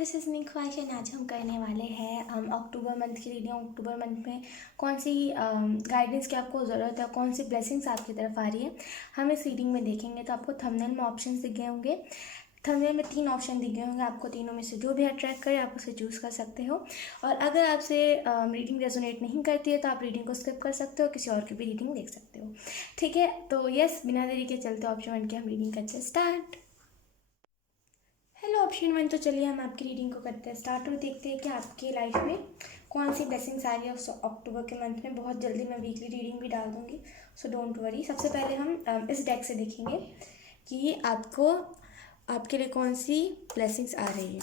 This is निकवाशन। आज हम करने वाले हैं अक्टूबर मंथ की रीडिंग। अक्टूबर मंथ में कौन सी गाइडेंस की आपको ज़रूरत है, कौन सी ब्लेसिंग्स आपकी तरफ आ रही है, हम इस रीडिंग में देखेंगे। तो आपको थंबनेल में ऑप्शंस दिख गए होंगे। थंबनेल में 3 ऑप्शन दिख गए होंगे। आपको तीनों में से जो भी अट्रैक्ट करे आप उसे चूज़ कर सकते हो। और अगर आपसे रीडिंग रेजोनेट नहीं करती है तो आप रीडिंग को स्किप कर सकते हो, किसी और की भी रीडिंग देख सकते हो। ठीक है, तो यस, बिना देरी के चलते ऑप्शन 1 की हम रीडिंग करते हैं स्टार्ट। हेलो ऑप्शन 1, तो चलिए हम आपकी रीडिंग को करते हैं स्टार्ट और देखते हैं कि आपकी लाइफ में कौन सी ब्लेसिंग्स आ रही है उस अक्टूबर के मंथ में। बहुत जल्दी मैं वीकली रीडिंग भी डाल दूँगी, सो डोंट वरी। सबसे पहले हम इस डेक से देखेंगे कि आपको आपके लिए कौन सी ब्लेसिंग्स आ रही है।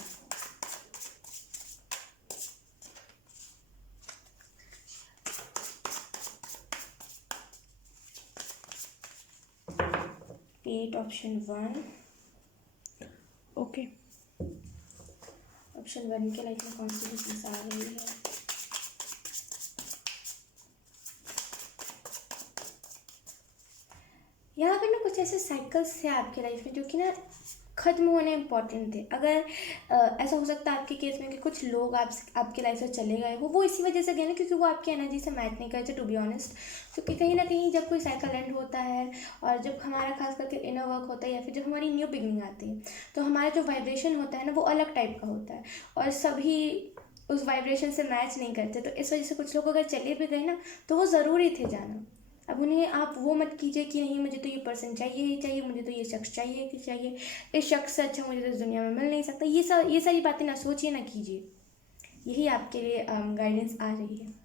Eight option 1। ओके, ऑप्शन 1 के लाइफ में कौन सी ब्लेसिंग्स आ रही है। यहाँ पे ना कुछ ऐसे साइकिल्स थे आपकी लाइफ में जो कि ना ख़त्म होने इम्पॉर्टेंट थे। अगर ऐसा हो सकता है आपके केस में कि कुछ लोग आपकी लाइफ से चले गए वो इसी वजह से गए ना क्योंकि वो आपकी एनर्जी से मैच नहीं करते, टू बी ऑनेस्ट। क्योंकि कहीं ना कहीं जब कोई साइकिल एंड होता है और जब हमारा खास करके इनर वर्क होता है या फिर जब हमारी न्यू बिगनिंग आती है तो हमारा जो वाइब्रेशन होता है ना वो अलग टाइप का होता है और सभी उस वाइब्रेशन से मैच नहीं करते। तो इस वजह से कुछ लोग अगर चले भी गए ना तो वो ज़रूरी थे जाना। अब उन्हें आप वो मत कीजिए कि नहीं मुझे तो ये पर्सन चाहिए ही चाहिए, मुझे तो ये शख्स चाहिए कि चाहिए, इस शख्स से अच्छा मुझे तो इस दुनिया में मिल नहीं सकता। ये सारी बातें ना सोचिए, ना कीजिए। यही आपके लिए गाइडेंस आ रही है।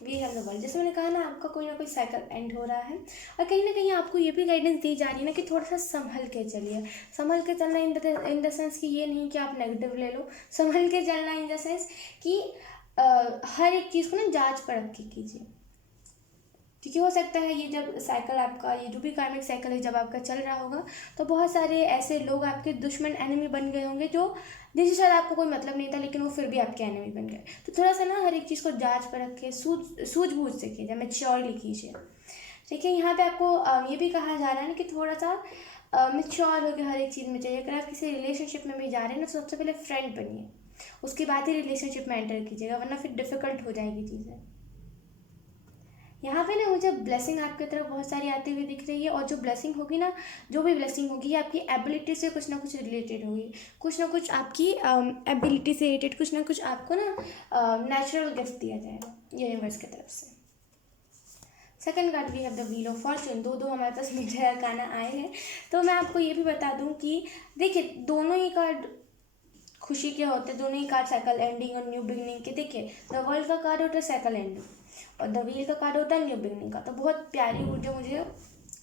We have the world. जैसे मैंने कहा ना आपका कोई ना कोई साइकिल एंड हो रहा है और कहीं ना कहीं आपको ये भी गाइडेंस दी जा रही है ना कि थोड़ा सा संभल के चलिए। संभल के चलना इन द सेंस कि ये नहीं कि आप नेगेटिव ले लो। संभल के चलना इन द सेंस कि हर एक चीज़ को ना जांच परख के कीजिए। ठीक है, हो सकता है ये जब साइकिल आपका, ये जो भी कार्मिक साइकिल है जब आपका चल रहा होगा तो बहुत सारे ऐसे लोग आपके दुश्मन एनिमी बन गए होंगे जो जिनसे शायद आपको कोई मतलब नहीं था लेकिन वो फिर भी आपके एनिमी बन गए। तो थोड़ा सा ना हर एक चीज़ को जांच पर रख के सूझबूझ से कीजिए, मैच्योरली कीजिए। ठीक है, यहाँ पे आपको ये भी कहा जा रहा है ना कि थोड़ा सा मैच्योर होकर हर एक चीज़ में चाहिए। अगर आप किसी रिलेशनशिप में भी जा रहे हैं ना तो सबसे पहले फ्रेंड बनिए, उसके बाद ही रिलेशनशिप में एंटर कीजिएगा, वरना फिर डिफिकल्ट हो जाएगी चीज़ें। यहाँ पे ना मुझे ब्लेसिंग आपकी तरफ बहुत सारी आती हुई दिख रही है और जो ब्लेसिंग होगी ना, जो भी ब्लेसिंग होगी आपकी एबिलिटी से कुछ ना कुछ रिलेटेड होगी। कुछ ना कुछ आपकी एबिलिटी से रिलेटेड, कुछ ना कुछ आपको ना नेचुरल गिफ्ट दिया जाएगा यूनिवर्स की तरफ से। Second card we have the wheel of fortune. दो हमारे पास मेजर अरकाना आए हैं। तो मैं आपको ये भी बता दूं कि देखिए दोनों ही कार्ड खुशी के होते हैं, दोनों ही कार्ड साइकिल एंडिंग और न्यू बिगनिंग के। देखिए द वर्ल्ड का कार्ड होता है साइकिल एंडिंग और द व्हील का कार्ड होता है न्यू बिगनिंग का। तो बहुत प्यारी ऊर्जा मुझे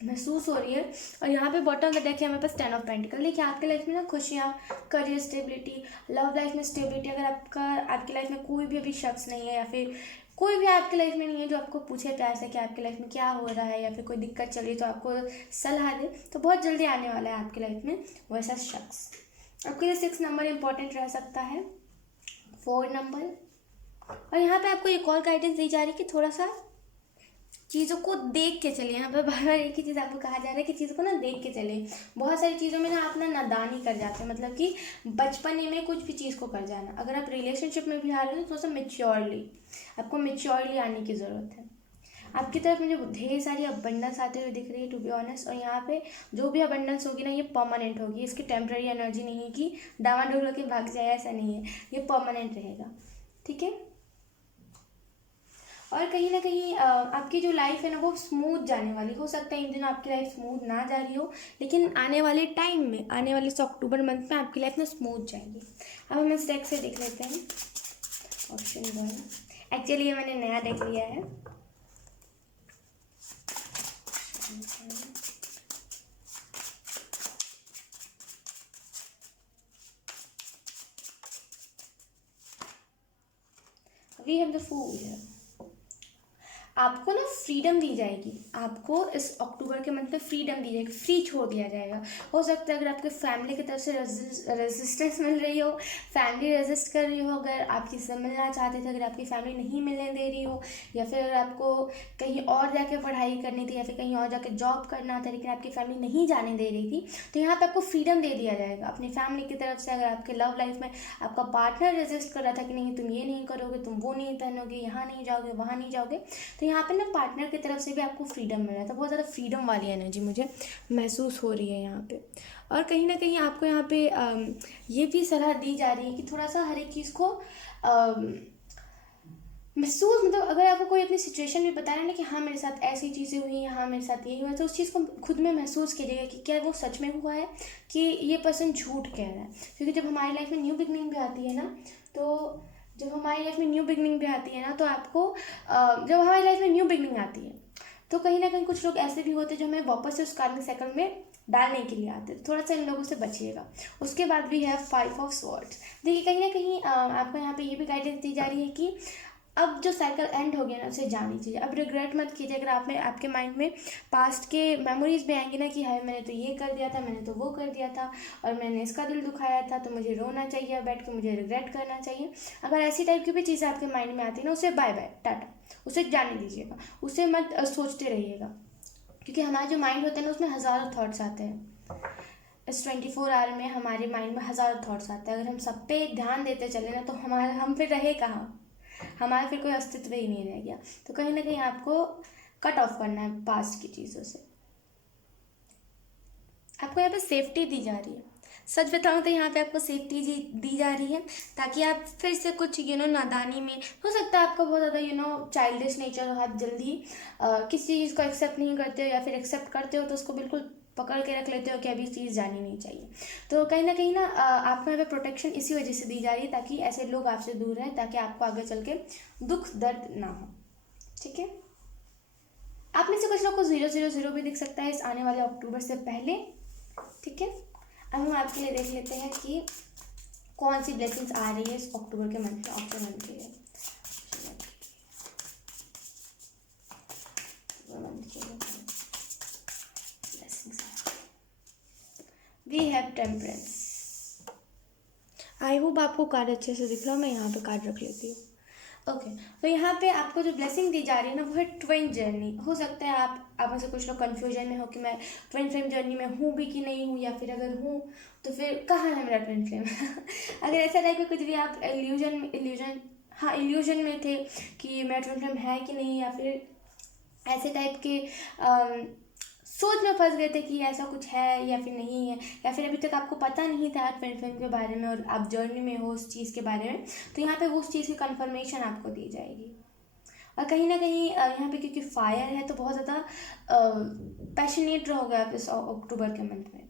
महसूस हो रही है। और यहाँ पे बॉटम में देखिए हमारे पास 10 ऑफ पेंटिकल। देखिए आपकी लाइफ में ना खुशियाँ, करियर स्टेबिलिटी, लव लाइफ में स्टेबिलिटी। अगर आपकी लाइफ में कोई भी अभी शख्स नहीं है या फिर कोई भी आपकी लाइफ में नहीं है जो आपको पूछे प्यार से कि आपकी लाइफ में क्या हो रहा है या फिर कोई दिक्कत चल रही है तो आपको सलाह दे, तो बहुत जल्दी आने वाला है आपकी लाइफ में वैसा शख्स। आपके लिए 6 नंबर इंपॉर्टेंट रह सकता है, 4 नंबर। और यहाँ पे आपको एक और गाइडेंस दी जा रही है कि थोड़ा सा चीज़ों को देख के चलिए। यहाँ पे बार बार एक ही चीज़ आपको कहा जा रहा है कि चीज़ों को ना देख के चलिए। बहुत सारी चीज़ों में ना आप ना नादानी कर जाते हैं, मतलब कि बचपने में कुछ भी चीज़ को कर जाना। अगर आप रिलेशनशिप में भी आ रहे हो तो थोड़ा सा मेच्योरली, आपको मेच्योरली आने की ज़रूरत है। आपकी तरफ मुझे ढेर सारी अबंडेंस आते हुए दिख रही है, टू बी ऑनेस्ट। और यहाँ पे जो भी अबंडेंस होगी ना ये परमानेंट होगी, इसकी टेम्प्रेरी एनर्जी नहीं है कि डामाडोल होकर भाग जाए, ऐसा नहीं है, ये परमानेंट रहेगा। ठीक है, और कहीं ना कहीं आपकी जो लाइफ है ना वो स्मूथ जाने वाली। हो सकता है इन दिनों आपकी लाइफ स्मूथ ना जा रही हो लेकिन आने वाले टाइम में, आने वाले इस अक्टूबर मंथ में आपकी लाइफ ना स्मूथ जाएगी। अब हम इस डेक से देख लेते हैं ऑप्शन 1। एक्चुअली ये मैंने नया डेक लिया है। We have the Fool. आपको ना फ्रीडम दी जाएगी, आपको इस अक्टूबर के मंथ में फ्रीडम दी जाएगी, फ्री छोड़ दिया जाएगा। हो सकता है अगर आपके फैमिली की तरफ से रेजिस्टेंस मिल रही हो, फैमिली रेजिस्ट कर रही हो, अगर आप किसी से मिलना चाहते थे, अगर आपकी फैमिली नहीं मिलने दे रही हो, या फिर अगर आपको कहीं और जाके पढ़ाई करनी थी या फिर कहीं और जाके जॉब करना था लेकिन आपकी फैमिली नहीं जाने दे रही थी, तो यहाँ पे आपको फ्रीडम दे दिया जाएगा अपनी फैमिली की तरफ से। अगर आपके लव लाइफ में आपका पार्टनर रेजिस्ट कर रहा था कि नहीं तुम ये नहीं करोगे, तुम वो नहीं पहनोगे, यहाँ नहीं जाओगे, वहाँ नहीं जाओगे, तो यहाँ पे ना पार्टनर की तरफ से भी आपको फ्रीडम मिल रहा है। तो बहुत ज़्यादा फ्रीडम वाली एनर्जी मुझे महसूस हो रही है यहाँ पे। और कहीं ना कहीं आपको यहाँ पे ये भी सलाह दी जा रही है कि थोड़ा सा हर एक चीज़ को महसूस, मतलब अगर आपको कोई अपनी सिचुएशन में बता रहा है ना कि हाँ मेरे साथ ऐसी चीज़ें हुई हैं, हाँ मेरे साथ यही हुआ है, तो उस चीज़ को खुद में महसूस कीजिएगा कि क्या वो सच में हुआ है कि ये पर्सन झूठ कह रहा है। क्योंकि जब हमारी लाइफ में न्यू बिगनिंग भी आती है ना, तो जब हमारी लाइफ में न्यू बिगनिंग भी आती है ना, तो आपको जब हमारी लाइफ में न्यू बिगनिंग आती है तो कहीं ना कहीं कुछ लोग ऐसे भी होते हैं जो हमें वापस से उस कार्मिक साइकिल में डालने के लिए आते हैं। थोड़ा सा इन लोगों से बचिएगा। उसके बाद भी है 5 ऑफ स्वॉर्ड्स। देखिए कहीं ना कहीं आपको यहाँ पे ये भी गाइडेंस दी जा रही है कि अब जो साइकिल एंड हो गया ना उसे जानी चाहिए। अब रिग्रेट मत कीजिए। अगर आप में आपके माइंड में पास्ट के मेमोरीज भी आएंगी ना कि हाय मैंने तो ये कर दिया था, मैंने तो वो कर दिया था और मैंने इसका दिल दुखाया था, तो मुझे रोना चाहिए, बैठ के मुझे रिग्रेट करना चाहिए। अगर ऐसी टाइप की भी चीज़ें आपके माइंड में आती है ना, उसे बाय बाय टाटा, उसे जाने दीजिएगा, उसे मत सोचते रहिएगा। क्योंकि हमारा जो माइंड होता है ना उसमें हज़ारों थॉट्स आते हैं। इस 24 आवर में हमारे माइंड में हज़ारों थॉट्स आते हैं। अगर हम सब पे ध्यान देते चले ना तो हम फिर रहे कहाँ, हमारा फिर कोई अस्तित्व ही नहीं रह गया। तो कहीं ना कहीं आपको कट ऑफ करना है पास्ट की चीज़ों से। आपको यहाँ पे सेफ्टी दी जा रही है। सच बताऊँ तो यहाँ पे आपको सेफ्टी दी जा रही है ताकि आप फिर से कुछ नादानी में, हो सकता है आपका बहुत ज़्यादा चाइल्डिश नेचर हो, आप जल्दी किसी चीज़ को एक्सेप्ट नहीं करते हो, या फिर एक्सेप्ट करते हो तो उसको बिल्कुल पकड़ के रख लेते हो कि अभी चीज़ जानी नहीं चाहिए। तो कहीं ना कहीं ना आपको यहाँ पे प्रोटेक्शन इसी वजह से दी जा रही है ताकि ऐसे लोग आपसे दूर रहें, ताकि आपको आगे चल के दुख दर्द ना हो। ठीक है, आप में से कुछ लोग को 000 भी दिख सकता है इस आने वाले अक्टूबर से पहले। ठीक है, अब हम आपके लिए देख लेते हैं कि कौन सी ब्लेसिंग्स आ रही है इस अक्टूबर के मंथ में, अक्टूबर मंथ के लिए। We have temperance. I hope आपको कार्ड अच्छे से दिख रहा हो। मैं यहाँ पे कार्ड रख लेती हूँ। ओके, तो यहाँ पे आपको जो ब्लेसिंग दी जा रही है ना वो है ट्विन जर्नी। हो सकता है आप में से कुछ लोग कन्फ्यूजन में हो कि मैं ट्विन फ्लेम जर्नी में हूँ भी कि नहीं हूँ, या फिर अगर हूँ तो फिर कहाँ है मेरा ट्विन फ्लेम। अगर ऐसा टाइप का कुछ भी आप इल्यूजन में थे कि मेरा ट्विन फ्लेम है कि नहीं, या फिर ऐसे टाइप के सोच में फंस गए थे कि ऐसा कुछ है या फिर नहीं है, या फिर अभी तक आपको पता नहीं था ट्विन फ्लेम के बारे में और आप जर्नी में हो उस चीज़ के बारे में, तो यहाँ पे वो उस चीज़ की कंफर्मेशन आपको दी जाएगी। और कहीं ना कहीं यहाँ पे क्योंकि फायर है तो बहुत ज़्यादा पैशनेट रहोगे आप इस अक्टूबर के मंथ में।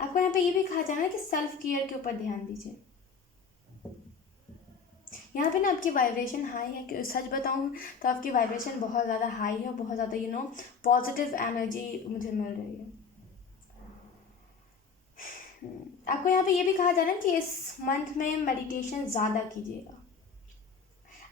आपको यहाँ पे ये भी कहा जा रहा है कि सेल्फ केयर के ऊपर ध्यान दीजिए। यहाँ पे ना आपकी वाइब्रेशन हाई है, कि सच बताऊँ तो आपकी वाइब्रेशन बहुत ज़्यादा हाई है, बहुत ज़्यादा पॉजिटिव एनर्जी मुझे मिल रही है। आपको यहाँ पे ये भी कहा जा रहा है कि इस मंथ में मेडिटेशन ज़्यादा कीजिएगा।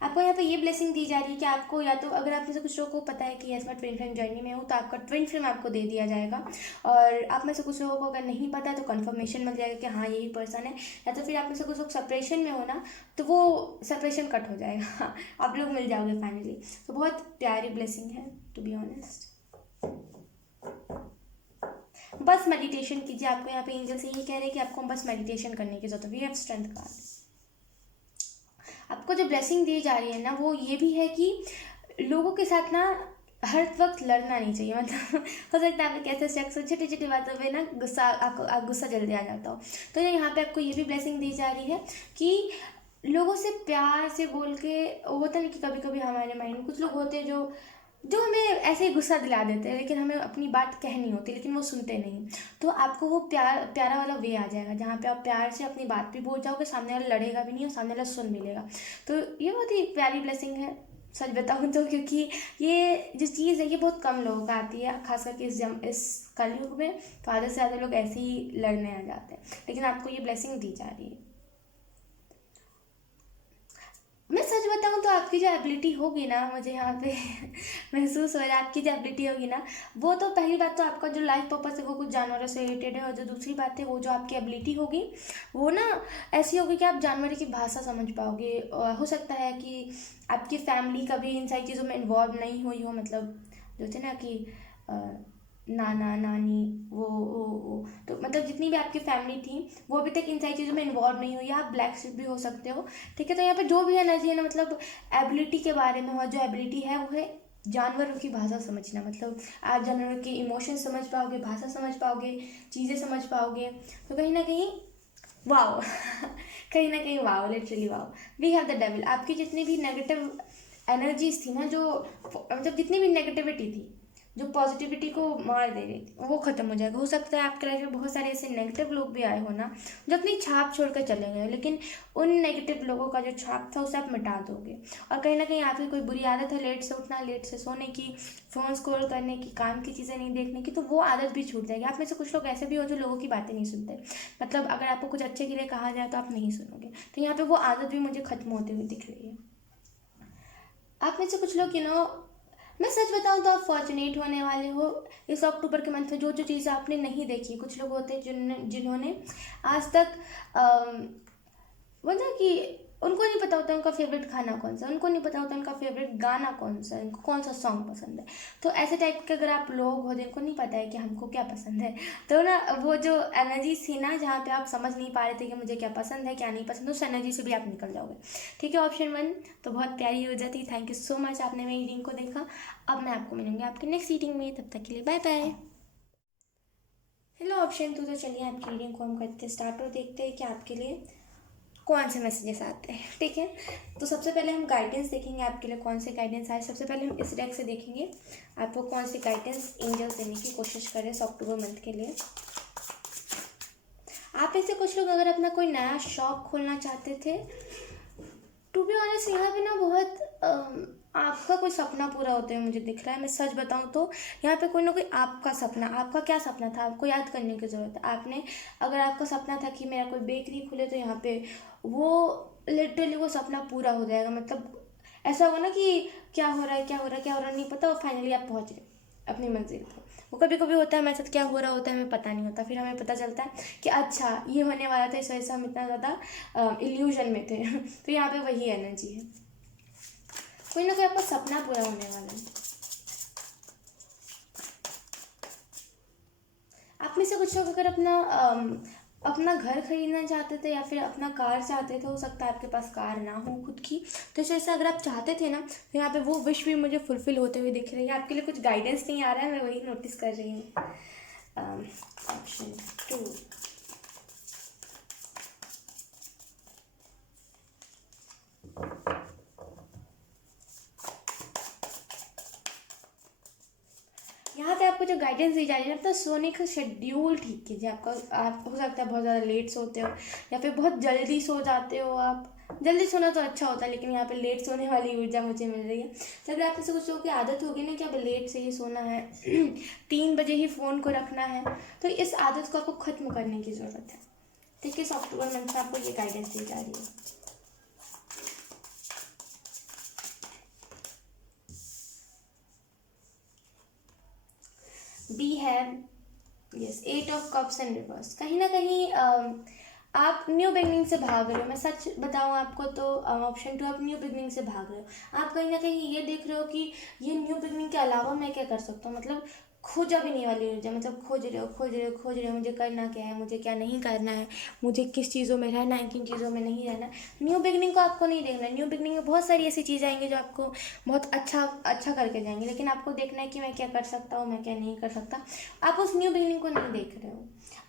आपको यहाँ पे ये ब्लेसिंग दी जा रही है कि आपको, या तो अगर आप में से कुछ लोगों को पता है कि यस मैं ट्विन फ्लेम जर्नी में हूँ, तो आपका ट्विन फ्लेम आपको दे दिया जाएगा। और आप में से कुछ लोगों को अगर नहीं पता है तो कंफर्मेशन मिल जाएगा कि हाँ यही पर्सन है। या तो फिर आप में से कुछ लोग सेपरेशन में हो ना, तो वो सेपरेशन कट हो जाएगा, आप लोग मिल जाओगे फाइनली। तो बहुत प्यारी ब्लेसिंग है टू बी ऑनेस्ट। बस मेडिटेशन कीजिए। आपको यहाँ पे एंजल से यही कह रहे हैं कि आपको बस मेडिटेशन करने की जरूरत है। We have strength card. आपको जो ब्लेसिंग दी जा रही है ना वो ये भी है कि लोगों के साथ ना हर वक्त लड़ना नहीं चाहिए। मतलब हो सकता है आप कैसे शख्स हो छोटी छोटी बातों पे ना आप गुस्सा जल्दी आ जाता हो, तो यहाँ पे आपको ये भी ब्लेसिंग दी जा रही है कि लोगों से प्यार से बोल के, होता नहीं कि कभी कभी हमारे माइंड में कुछ लोग होते हैं जो हमें ऐसे ही गुस्सा दिला देते हैं, लेकिन हमें अपनी बात कहनी होती है लेकिन वो सुनते नहीं। तो आपको वो प्यारा वाला वे आ जाएगा जहाँ पे आप प्यार से अपनी बात भी बोल जाओगे, सामने वाला लड़ेगा भी नहीं और सामने वाला सुन भी लेगा। तो ये बहुत ही प्यारी ब्लेसिंग है सच बताऊँ तो, क्योंकि ये जो चीज़ है ये बहुत कम लोगों को आती है, खास करके इस कलयुग में तो आधे से ज़्यादा लोग ऐसे ही लड़ने आ जाते हैं, लेकिन आपको ये ब्लेसिंग दी जा रही है। मैं सच बताऊँ तो आपकी जो एबिलिटी होगी ना, मुझे यहाँ पे महसूस हो रहा है, आपकी जो एबिलिटी होगी ना, वो तो पहली बात तो आपका जो लाइफ पर्पस है वो कुछ जानवरों से रिलेटेड है, और जो दूसरी बात है वो जो आपकी एबिलिटी होगी वो ना ऐसी होगी कि आप जानवर की भाषा समझ पाओगे। और हो सकता है कि आपकी फैमिली कभी इन सारी चीज़ों में इन्वॉल्व नहीं हुई हो, मतलब जो थे ना कि अ, नाना नानी वो तो मतलब जितनी भी आपकी फैमिली थी वो अभी तक इन सारी चीज़ों में इन्वॉल्व नहीं हुई, आप ब्लैक शिप भी हो सकते हो। ठीक है, तो यहाँ पे जो भी एनर्जी है ना, मतलब एबिलिटी के बारे में, और जो एबिलिटी है वो है जानवरों की भाषा समझना। मतलब आप जानवरों के इमोशन समझ पाओगे, भाषा समझ पाओगे, चीज़ें समझ पाओगे। तो कहीं ना कहीं वाओ कहीं ना कहीं wow, literally wow, we have the devil. आपकी जितनी भी नेगेटिव एनर्जीज थी ना, जो मतलब जितनी भी नेगेटिविटी थी जो पॉजिटिविटी को मार दे रही थी, वो ख़त्म हो जाएगा। हो सकता है आपके लाइफ में बहुत सारे ऐसे नेगेटिव लोग भी आए हो ना, जो अपनी छाप छोड़ कर चले गए, लेकिन उन नेगेटिव लोगों का जो छाप था उसे आप मिटा दोगे। और कहीं ना कहीं आपकी कोई बुरी आदत है लेट से उठना, लेट से सोने की, फ़ोन स्क्रॉल करने की, काम की चीज़ें नहीं देखने की, तो वो आदत भी छूट जाएगी। आप में से कुछ लोग ऐसे भी हो जो लोगों की बातें नहीं सुनते, मतलब अगर आपको कुछ अच्छे के लिए कहा जाए तो आप नहीं सुनोगे। तो यहाँ पे वो आदत भी मुझे ख़त्म होते हुए दिख रही है। आप में से कुछ लोग मैं सच बताऊं तो आप फॉर्चुनेट होने वाले हो इस अक्टूबर के मंथ में। जो जो चीज़ें आपने नहीं देखी, कुछ लोग होते हैं जिन्होंने आज तक वो ना कि उनको नहीं पता होता उनका फेवरेट खाना कौन सा, उनको नहीं पता होता उनका फेवरेट गाना कौन सा है, उनको कौन सा सॉन्ग पसंद है। तो ऐसे टाइप के अगर आप लोग हो जिनको नहीं पता है कि हमको क्या पसंद है, तो ना वो जो एनर्जी थी ना जहाँ पे आप समझ नहीं पा रहे थे कि मुझे क्या पसंद है क्या नहीं पसंद, उस एनर्जी से भी आप निकल जाओगे। ठीक है, ऑप्शन 1 तो बहुत प्यारी हो जाती। थैंक यू सो मच, आपने मेरी रीडिंग को देखा। अब मैं आपको मिलूंगी आपकी नेक्स्ट रीडिंग में, तब तक के लिए बाय बाय। हेलो ऑप्शन 2, तो चलिए आपकी रीडिंग को हम करते स्टार्ट और देखते हैं कि आपके लिए कौन से मैसेजेस आते हैं। ठीक है, तो सबसे पहले हम गाइडेंस देखेंगे आपके लिए कौन से गाइडेंस आए। सबसे पहले हम इस डेक से देखेंगे आपको कौन सी गाइडेंस एंजल्स देने की कोशिश कर रहे हैं अक्टूबर मंथ के लिए। आप में से कुछ लोग अगर अपना कोई नया शॉप खोलना चाहते थे, टू बी ऑनेस्ट यहाँ पे ना बहुत आपका कोई सपना पूरा होते हुए मुझे दिख रहा है। मैं सच बताऊँ तो यहाँ पे कोई ना कोई आपका सपना, आपका क्या सपना था आपको याद करने की ज़रूरत है। आपने अगर आपका सपना था कि मेरा कोई बेकरी खुले, तो यहाँ पे वो लिटरली वो सपना पूरा हो जाएगा। मतलब ऐसा होगा ना कि क्या हो रहा है क्या हो रहा है क्या हो रहा है नहीं पता, और फाइनली आप पहुँच गए अपनी मंजिल पर। वो कभी कभी होता है हमारे साथ, क्या हो रहा होता है हमें पता नहीं होता, फिर हमें पता चलता है कि अच्छा ये होने वाला था, इस वजह से हम इतना ज़्यादा इल्यूजन में थे तो यहाँ पे वही एनर्जी है, कोई ना कोई आपका सपना पूरा होने वाला है। आप में से कुछ लोग अगर अपना घर खरीदना चाहते थे या फिर अपना कार चाहते थे, हो सकता है आपके पास कार ना हो खुद की, तो जैसे अगर आप चाहते थे ना, तो यहाँ पे वो विश भी मुझे फुलफिल होते हुए दिख रही है। आपके लिए कुछ गाइडेंस नहीं आ रहा है, मैं वही नोटिस कर रही हूँ। ऑप्शन 2, यहाँ पे आपको जो गाइडेंस दी जा रही है, अपना सोने का शेड्यूल ठीक कीजिए। आप हो सकता है बहुत ज़्यादा लेट सोते हो या फिर बहुत जल्दी सो जाते हो। आप जल्दी सोना तो अच्छा होता है, लेकिन यहाँ पे लेट सोने वाली ऊर्जा मुझे मिल रही है। तो अगर आप से कुछ लोगों की आदत होगी ना कि अब लेट से ही सोना है 3 बजे ही फ़ोन को रखना है, तो इस आदत को आपको ख़त्म करने की ज़रूरत है। ठीक है, इस अक्टूबर मंथ में आपको ये गाइडेंस दी जा रही है। बी है yes 8 of cups and reverse. कहीं ना कहीं आप न्यू बिगनिंग से भाग रहे हो। मैं सच बताऊं आपको तो ऑप्शन 2 आप न्यू बिगनिंग से भाग रहे हो। आप कहीं ना कहीं ये देख रहे हो कि ये न्यू बिगनिंग के अलावा मैं क्या कर सकता हूँ, मतलब खोजा भी नहीं वाली ऊर्जा, मतलब खोज रहे हो मुझे करना क्या है, मुझे क्या नहीं करना है, मुझे किस चीज़ों में रहना है, किन चीज़ों में नहीं रहना है। न्यू बिगनिंग को आपको नहीं देखना है। न्यू बिगनिंग में बहुत सारी ऐसी चीज़ें आएंगी जो आपको बहुत अच्छा अच्छा करके जाएंगे, लेकिन आपको देखना है कि मैं क्या कर सकता हूँ, मैं क्या नहीं कर सकता। आप उस न्यू बिगनिंग को नहीं देख रहे हो,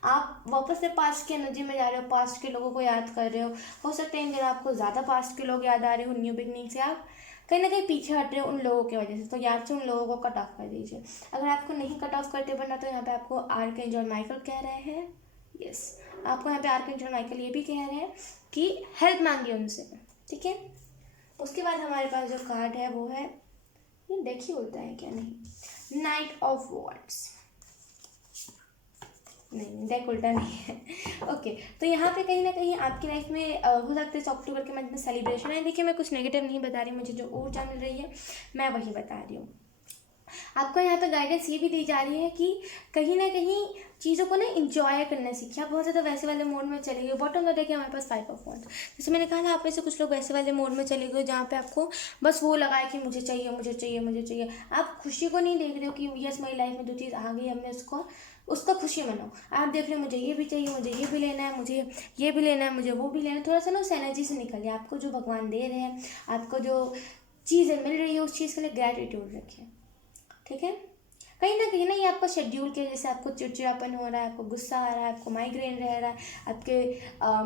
आप वापस से पास्ट की एनर्जी में जा रहे हो, पास्ट के लोगों को याद कर रहे हो सकता है इन दिनों आपको ज़्यादा पास्ट के लोग याद आ रहे हो। न्यू बिगनिंग से आप कहीं ना कहीं पीछे हट रहे हो उन लोगों की वजह से, तो याद से उन लोगों को कट ऑफ कर दीजिए। अगर आपको नहीं कट ऑफ करते बनना, तो यहाँ पे आपको आर्कएंजल माइकल कह रहे हैं यस, आपको यहाँ पे आर्कएंजल माइकल ये भी कह रहे हैं कि हेल्प मांगिए उनसे। ठीक है, उसके बाद हमारे पास जो कार्ड है वो है, ये देखिए होता है क्या नहीं, नाइट ऑफ वॉन्ड्स। नहीं, डेक उल्टा नहीं है। ओके, तो यहाँ पे कहीं ना कहीं आपकी लाइफ में हो सकता है इस अक्टूबर के मंथ में सेलिब्रेशन है। देखिए, मैं कुछ नेगेटिव नहीं बता रही, मुझे जो ऊर्जा मिल रही है मैं वही बता रही हूँ। आपको यहाँ पे गाइडेंस ये भी दी जा रही है कि कहीं ना कहीं चीज़ों को ना इंजॉय करना सीखिए। आप बहुत ज़्यादा वैसे वाले मोड में चले गए। बॉटम का देखिए हमारे पास 5 ऑफ वांड्स, जैसे मैंने कहा ना, आप में से कुछ लोग वैसे वाले मोड में चले गए जहाँ पे आपको बस वो लगा है कि मुझे चाहिए, मुझे चाहिए, मुझे चाहिए। आप खुशी को नहीं देख रहे हो कि यस मेरी लाइफ में जो चीज़ आ गई है, हमने उसका खुशी मनाओ। आप देख रहे हो मुझे ये भी चाहिए, मुझे ये भी लेना है, मुझे ये भी लेना है, मुझे वो भी लेना है। थोड़ा सा ना उस एनर्जी से निकलिए। आपको जो भगवान दे रहे हैं, आपको जो चीज़ें मिल रही है, उस चीज़ के लिए ग्रैटिट्यूड रखिए। ठीक है, कहीं ना कहीं ना ये आपका शेड्यूल के वजह से आपको चिड़चिड़ापन हो रहा है, आपको गुस्सा आ रहा है, आपको माइग्रेन रह रहा है, आपके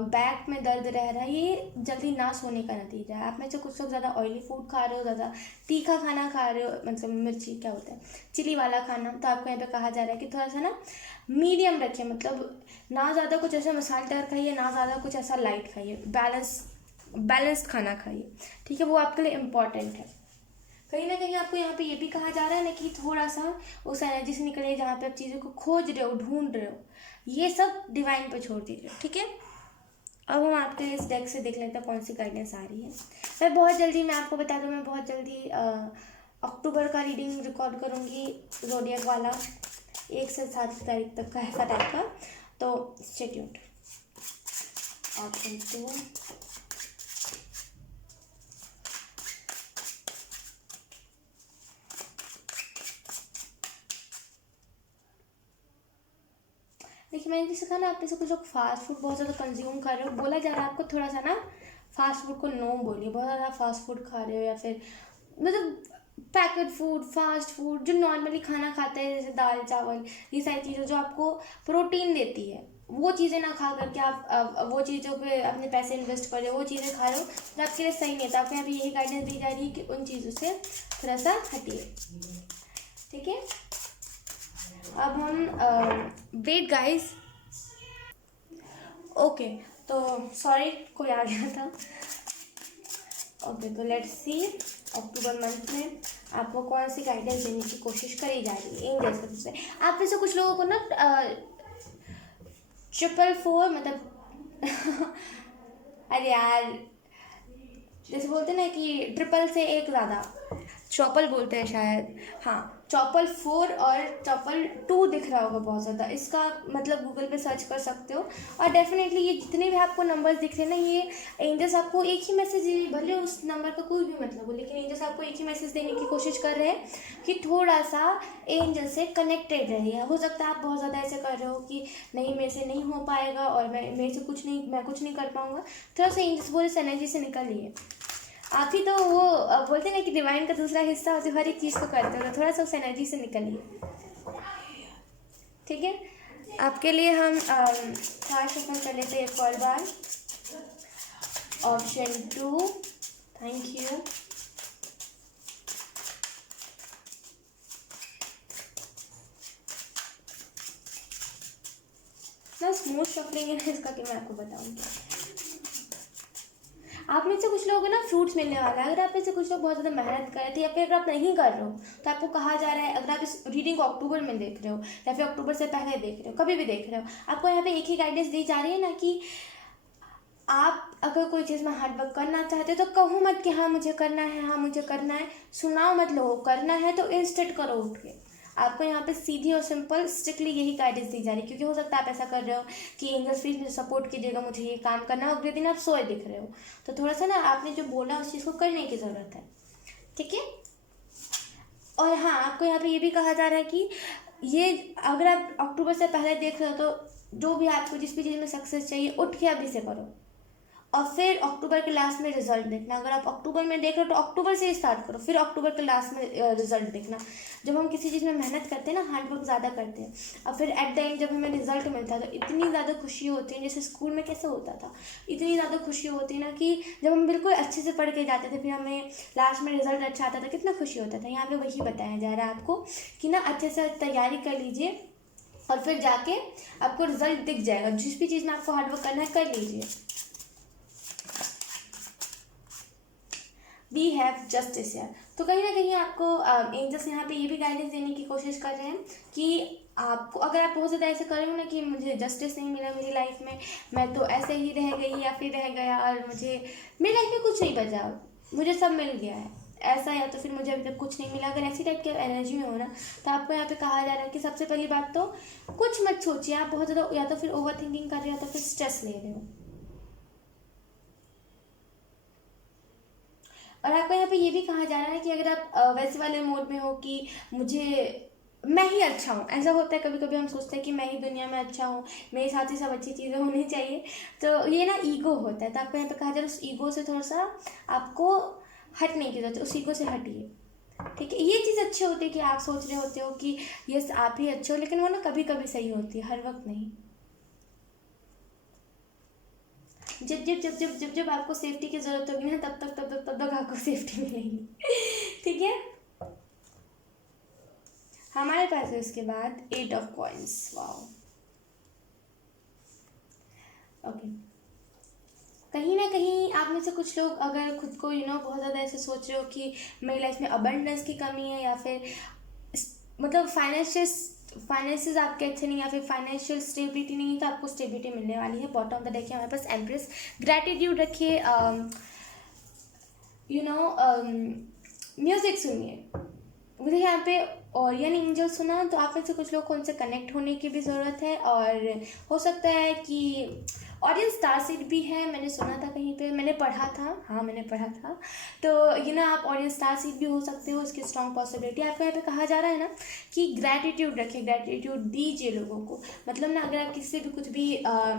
बैक में दर्द रह रहा है, ये जल्दी नाश होने का नतीजा है। आप में से कुछ लोग ज़्यादा ऑयली फूड खा रहे हो, ज़्यादा तीखा खाना खा रहे हो, मतलब मिर्ची क्या होता है, चिली वाला खाना। तो आपको यहाँ पे कहा जा रहा है कि थोड़ा सा ना मीडियम रखिए, मतलब ना ज़्यादा कुछ ऐसा मसालेदार खाइए, ना ज़्यादा कुछ ऐसा लाइट खाइए, बैलेंस्ड खाना खाइए। ठीक है, वो आपके लिए इम्पॉर्टेंट है। कहीं ना कहीं आपको यहाँ पे ये भी कहा जा रहा है ना कि थोड़ा सा उस एनर्जी से निकलिए जहाँ पे आप चीज़ों को खोज रहे हो, ढूंढ रहे हो। ये सब डिवाइन पे छोड़ दीजिए। ठीक है, अब हम आपके इस डेक से देख लेते हैं कौन सी गाइडेंस आ रही है। मैं आपको बता दूँ, मैं बहुत जल्दी अक्टूबर का रीडिंग रिकॉर्ड करूँगी, ज़ोडिएक वाला, 1 से 7 तारीख तक का ऐसा टाइप का। तो स्टे ट्यून्ड। ऑप्शन 2, देखिए मैंने जैसे कहा ना, आप जैसे कुछ लोग फास्ट फूड बहुत ज़्यादा कंज्यूम कर रहे हो। बोला जा रहा है आपको थोड़ा सा ना फास्ट फूड को नो बोलिए। बहुत ज़्यादा फास्ट फूड खा रहे हो या फिर मतलब पैकेट फूड, फास्ट फूड जो नॉर्मली खाना खाते हैं, जैसे दाल चावल, ये सारी चीज़ें जो आपको प्रोटीन देती है, वो चीज़ें ना खा करके आप वो चीज़ों पे अपने पैसे इन्वेस्ट कर रहे हो, वो चीज़ें खा रहे हो, तो आपके लिए सही नहीं है। तो आपको यहाँ पे यही गाइडेंस दी जा रही है कि उन चीज़ों से थोड़ा सा हटिए। ठीक है, अब हम वेट गाइस। ओके, तो सॉरी कोई आ गया था। ओके, तो लेट्स सी अक्टूबर मंथ में आपको कौन सी गाइडेंस देने की कोशिश करी जा रही है एंजल्स की तरफ से। आप में से कुछ लोगों को ना 444 मतलब अरे यार, जैसे बोलते हैं ना कि ट्रिपल से एक ज़्यादा, चौपल बोलते हैं शायद, हाँ 444 और 422 दिख रहा होगा बहुत ज़्यादा। इसका मतलब गूगल पे सर्च कर सकते हो। और डेफिनेटली ये जितने भी आपको नंबर्स दिख रहे हैं ना, ये एंजल्स आपको एक ही मैसेज, भले उस नंबर का कोई भी मतलब हो, लेकिन एंजल्स आपको एक ही मैसेज देने की कोशिश कर रहे हैं कि थोड़ा सा एंजल से कनेक्टेड रहिए। हो सकता है आप बहुत ज़्यादा ऐसे कर रहे हो कि नहीं मेरे से नहीं हो पाएगा और मैं कुछ नहीं कर पाऊँगा। थोड़ा सा एंजल्स बोले इस एनर्जी से निकलिए। आप ही तो वो बोलते हैं ना कि डिवाइन का दूसरा हिस्सा हो, जो हर एक चीज़ को करते हो, तो थोड़ा सा उस एनर्जी से निकलिए। ठीक है, आपके लिए हम 4 शफल कर लेते हैं एक और बार। Option 2, thank you. ना स्मूथ शफलिंग है इसका कि मैं आपको बताऊंगी। आप में से कुछ लोगों को ना फ्रूट्स मिलने वाला है। अगर आप में से कुछ लोग बहुत ज़्यादा मेहनत कर रहे थे या फिर अगर आप नहीं कर रहे हो, तो आपको कहा जा रहा है, अगर आप इस रीडिंग को अक्टूबर में देख रहे हो या फिर अक्टूबर से पहले देख रहे हो, कभी भी देख रहे हो, आपको यहाँ पे एक ही गाइडेंस दी जा रही है ना कि आप अगर कोई चीज़ में हार्ड वर्क करना चाहते हो तो कहो मत कि हाँ मुझे करना है, हाँ मुझे करना है। सुनाओ मत लोगों, करना है तो इंस्टेंट करो उठ के। आपको यहाँ पे सीधी और सिंपल स्ट्रिक्टली यही गाइडेंस दी जा रही है, क्योंकि हो सकता है आप ऐसा कर रहे हो कि एंजल्स प्लीज मुझे सपोर्ट कीजिएगा, मुझे ये काम करना है, अगले दिन आप सोए दिख रहे हो। तो थोड़ा सा ना आपने जो बोला उस चीज़ को करने की ज़रूरत है। ठीक है, और हाँ आपको यहाँ पे ये भी कहा जा रहा है कि ये अगर आप अक्टूबर से पहले देख रहे हो तो जो भी आपको जिस भी चीज़ में सक्सेस चाहिए उठ के अभी से करो, और फिर अक्टूबर के लास्ट में रिजल्ट देखना। अगर आप अक्टूबर में देख रहे हो तो अक्टूबर से स्टार्ट करो, फिर अक्टूबर के लास्ट में रिजल्ट देखना। जब हम किसी चीज़ में मेहनत करते हैं ना, हार्ड वर्क ज़्यादा करते हैं, और फिर एट द एंड जब हमें रिजल्ट मिलता है तो इतनी ज़्यादा खुशी होती है। जैसे स्कूल में कैसे होता था, इतनी ज़्यादा खुशी होती है ना कि जब हम बिल्कुल अच्छे से पढ़ के जाते थे, फिर हमें लास्ट में रिजल्ट अच्छा आता था, कितना खुशी होता था। यहाँ पर वही बताया जा रहा है आपको कि ना अच्छे से तैयारी कर लीजिए और फिर जाके आपको रिजल्ट दिख जाएगा। जिस भी चीज़ में आपको हार्ड वर्क करना है कर लीजिए। वी हैव जस्टिस यार। तो कहीं ना कहीं आपको एंजल्स यहाँ पे ये भी गाइडेंस देने की कोशिश कर रहे हैं कि आपको, अगर आप बहुत ज़्यादा ऐसे करें ना कि मुझे जस्टिस नहीं मिला मेरी लाइफ में, मैं तो ऐसे ही रह गई या फिर रह गया और मुझे मेरी लाइफ में कुछ नहीं बचा, मुझे सब मिल गया है ऐसा, या तो फिर मुझे अभी तक कुछ नहीं मिला, अगर ऐसी टाइप की एनर्जी में हो ना, तो आपको यहाँ पे कहा जा रहा है कि सबसे पहली बात तो कुछ मत सोचिए, आप बहुत ज़्यादा या तो फिर ओवर थिंकिंग कर रहे हो या तो फिर स्ट्रेस ले रहे हो। और आपको यहाँ पे ये भी कहा जा रहा है कि अगर आप वैसे वाले मोड में हो कि मुझे, मैं ही अच्छा हूँ, ऐसा होता है कभी कभी हम सोचते हैं कि मैं ही दुनिया में अच्छा हूँ, मेरे साथ ही सब अच्छी चीज़ें होनी चाहिए, तो ये ना ईगो होता है। तो आपको यहाँ पे कहा जा रहा है उस ईगो से थोड़ा सा आपको हटने की जरूरत है, उस ईगो से हटिए। ठीक है, ये चीज़ अच्छी होती है कि आप सोच रहे होते हो कि यस आप ही अच्छे हो, लेकिन वो ना कभी कभी सही होती है, हर वक्त नहीं। जब जब जब जब जब जब आपको सेफ्टी की जरूरत होगी ना, तब तक आपको सेफ्टी मिलेगी। ठीक है, हमारे पास है उसके बाद 8 ऑफ कॉइन्स। Wow, okay. कहीं ना कहीं आप में से कुछ लोग अगर खुद को बहुत ज़्यादा ऐसे सोच रहे हो कि मेरी लाइफ में अबंडेंस की कमी है, या फिर मतलब फाइनेंसेस आपके अच्छे नहीं, या फिर फाइनेंशियल स्टेबिलिटी नहीं है, तो आपको स्टेबिलिटी मिलने वाली है। बॉटम ऑफ द डेक है हमारे पास एम्प्रेस। ग्रैटिट्यूड रखिए, म्यूज़िक सुनिए। मुझे यहाँ पे ओरियन एंजल सुना, तो आप में से कुछ लोग को उनसे कनेक्ट होने की भी ज़रूरत है, और हो सकता है कि ऑडियन स्टार सीड भी है, मैंने सुना था कहीं पे, मैंने पढ़ा था, हाँ मैंने पढ़ा था। तो आप ऑडियन स्टार सीड भी हो सकते हो, इसकी स्ट्रॉन्ग पॉसिबिलिटी। आपको यहाँ पे कहा जा रहा है ना कि ग्रैटिट्यूड रखिए, ग्रैटिट्यूड दीजिए लोगों को। मतलब ना, अगर आप किसी से भी कुछ भी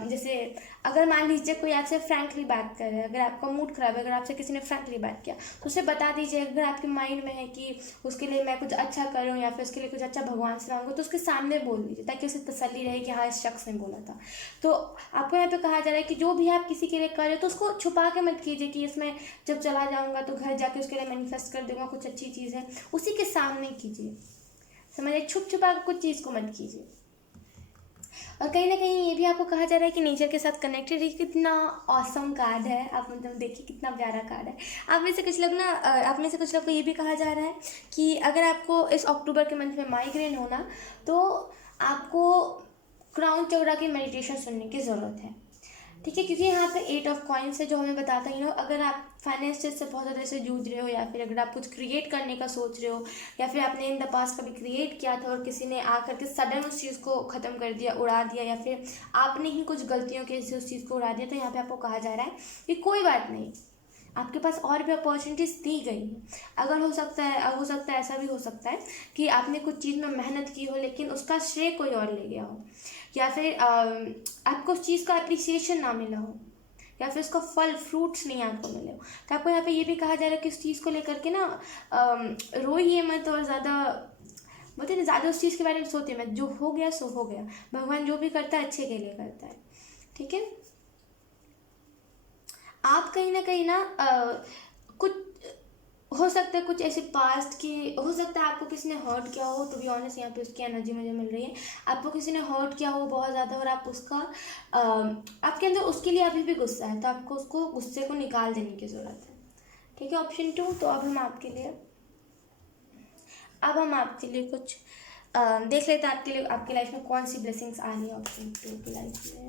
जैसे अगर मान लीजिए कोई आपसे फ्रैंकली बात कर रहा है, अगर आपका मूड खराब है, अगर आपसे किसी ने फ्रैंकली बात किया, तो उसे बता दीजिए। अगर आपके माइंड में है कि उसके लिए मैं कुछ अच्छा करूँ या फिर उसके लिए कुछ अच्छा भगवान से मांगूँ, तो उसके सामने बोल दीजिए, ताकि उसे तसल्ली रहे कि हाँ इस शख्स ने बोला था। तो आपको यहाँ पे कहा जा रहा है कि जो भी आप किसी के लिए कर रहे हो, तो उसको छुपा के मत कीजिए कि इसमें जब चला जाऊँगा तो घर जाके उसके लिए मैनिफेस्ट कर दूंगा, कुछ अच्छी चीज़ है, उसी के सामने कीजिए। समझिए, छुप छुपा के कुछ चीज़ को मत कीजिए। और कहीं ना कहीं ये भी आपको कहा जा रहा है कि नेचर के साथ कनेक्टेड रहिए। कितना ऑसम कार्ड है, आप मतलब देखिए कितना प्यारा कार्ड है। आप में से कुछ लोग ना आप में से कुछ लोग को ये भी कहा जा रहा है कि अगर आपको इस अक्टूबर के मंथ में माइग्रेन होना, तो आपको क्राउन चक्रा की मेडिटेशन सुनने की ज़रूरत है। ठीक है, क्योंकि यहाँ पे 8 ऑफ कॉइन्स है, जो हमें बताता है अगर आप फाइनेंशियल से बहुत ज़्यादा से जूझ रहे हो, या फिर अगर आप कुछ क्रिएट करने का सोच रहे हो, या फिर आपने इन द पास्ट कभी क्रिएट किया था और किसी ने आकर के सडन उस चीज़ को ख़त्म कर दिया, उड़ा दिया, या फिर आपने ही कुछ गलतियों के से उस चीज़ को उड़ा दिया, तो यहाँ पे आपको कहा जा रहा है कि कोई बात नहीं, आपके पास और भी अपॉर्चुनिटीज़ दी गई हैं। अगर हो सकता है ऐसा भी हो सकता है कि आपने कुछ चीज़ में मेहनत की हो, लेकिन उसका श्रेय कोई और ले गया हो, या फिर आपको उस चीज़ का अप्रिसिएशन ना मिला हो, या फिर उसका फल फ्रूट्स नहीं आपको मिले हो। तो आपको यहाँ पे ये भी कहा जा रहा है कि उस चीज़ को लेकर के ना रोइए मत, और ज़्यादा बोलते ना, ज़्यादा उस चीज़ के बारे में सोचिए मत। जो हो गया सो हो गया, भगवान जो भी करता है अच्छे के लिए करता है। ठीक है, आप कहीं ना कहीं ना कुछ हो सकता है, कुछ ऐसे पास्ट की, हो सकता है आपको किसी ने हर्ट किया हो, तो भी ऑनेस्ट यहाँ पे उसकी एनर्जी मुझे मिल रही है। आपको किसी ने हर्ट किया हो बहुत ज़्यादा, और आप उसका आपके अंदर उसके लिए अभी भी गुस्सा है, तो आपको उसको गुस्से को निकाल देने की ज़रूरत है। ठीक है, ऑप्शन 2। तो अब हम आपके लिए कुछ देख लेते हैं, आपके लिए आपकी लाइफ में कौन सी ब्लेसिंग्स आ रही है ऑप्शन 2 की लाइफ में।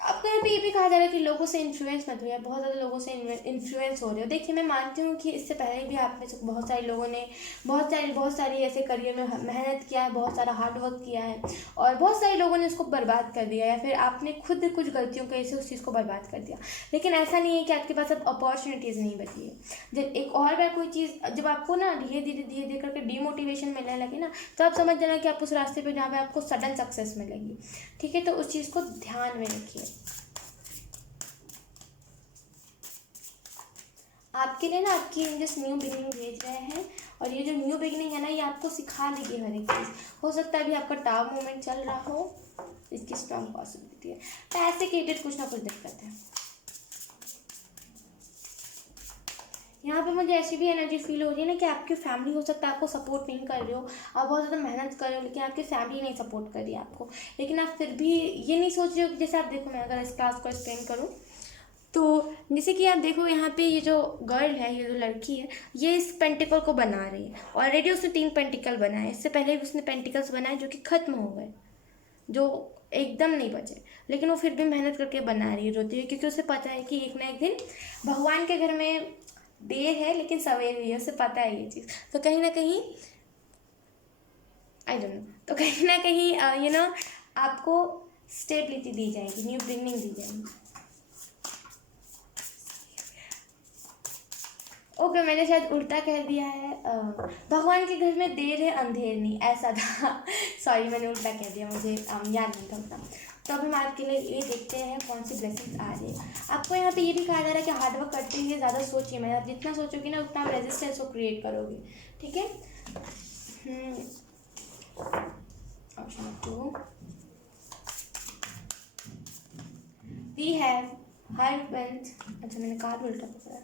आपको यहाँ पे ये भी कहा जा रहा है कि लोगों से इन्फ्लुएंस मत हो, बहुत ज़्यादा लोगों से इन्फ्लुएंस हो रहे हो। देखिए, मैं मानती हूँ कि इससे पहले भी आप में से बहुत सारे लोगों ने बहुत सारी ऐसे करियर में मेहनत किया है, बहुत सारा हार्ड वर्क किया है, और बहुत सारे लोगों ने उसको बर्बाद कर दिया, या फिर आपने खुद कुछ गलतियों की वजह से उस चीज़ को बर्बाद कर दिया। लेकिन ऐसा नहीं है कि आपके पास अब अपॉर्चुनिटीज़ नहीं बची है। जब एक और बार कोई चीज़, जब आपको ना धीरे धीरे करके डीमोटिवेशन मिलने लगे ना, तो आप समझ जाना कि आप उस रास्ते पे जहाँ पे आपको सडन सक्सेस मिलेगी। ठीक है, तो उस चीज़ को ध्यान में रखिए। आपके लिए ना आपकी एंजल्स न्यू बिगिनिंग भेज रहे हैं, और ये जो न्यू बिगिनिंग है ना, ये आपको सिखा देगी हर एक चीज़। हो सकता है अभी आपका टाव मोमेंट चल रहा हो, इसकी स्ट्रॉन्ग पॉसिबिलिटी है। पैसे के रिलेटेड कुछ ना कुछ दिक्कत है। यहाँ पे मुझे ऐसी भी एनर्जी फील हो रही है ना कि आपकी फैमिली हो सकता है आपको सपोर्ट नहीं कर रही हो, आप बहुत ज़्यादा मेहनत कर रहे हो लेकिन आपकी फैमिली नहीं सपोर्ट कर रही है आपको, लेकिन आप फिर भी ये नहीं सोच रहे हो कि जैसे आप देखो, मैं अगर इस क्लास को एक्सप्लेन करूँ तो जैसे कि आप देखो यहाँ पे ये जो गर्ल है, ये जो लड़की है, ये इस पेंटिकल को बना रही है। ऑलरेडी उसने 3 पेंटिकल बनाए, इससे पहले भी उसने पेंटिकल्स बनाए जो कि ख़त्म हो गए, जो एकदम नहीं बचे, लेकिन वो फिर भी मेहनत करके बना रही है, रोती है, क्योंकि उसे पता है कि एक ना एक दिन भगवान के घर में देर है लेकिन सवेर हुई है, उसे पता है ये चीज़। तो कहीं ना कहीं आई डोंट नो, तो कहीं ना कहीं आपको स्टेबिलिटी दी जाएगी, न्यू बिगनिंग दी जाएगी। ओके, मैंने शायद उल्टा कह दिया है। भगवान के घर में देर है अंधेर नहीं, ऐसा था। सॉरी, मैंने उल्टा कह दिया, मुझे याद नहीं था उतना। तो अब हम आपके लिए ये देखते हैं कौन सी ब्लेसिंग्स आ रही है। आपको यहाँ पे ये भी कहा जा रहा है कि हार्डवर्क करते हुए ज़्यादा सोचिए, मैं आप जितना सोचोगे ना उतना आप रेजिस्टेंस को क्रिएट करोगे, ठीक है। Option 2 we have hierophant. अच्छा, मैंने कार्ड उल्टा पकड़ा।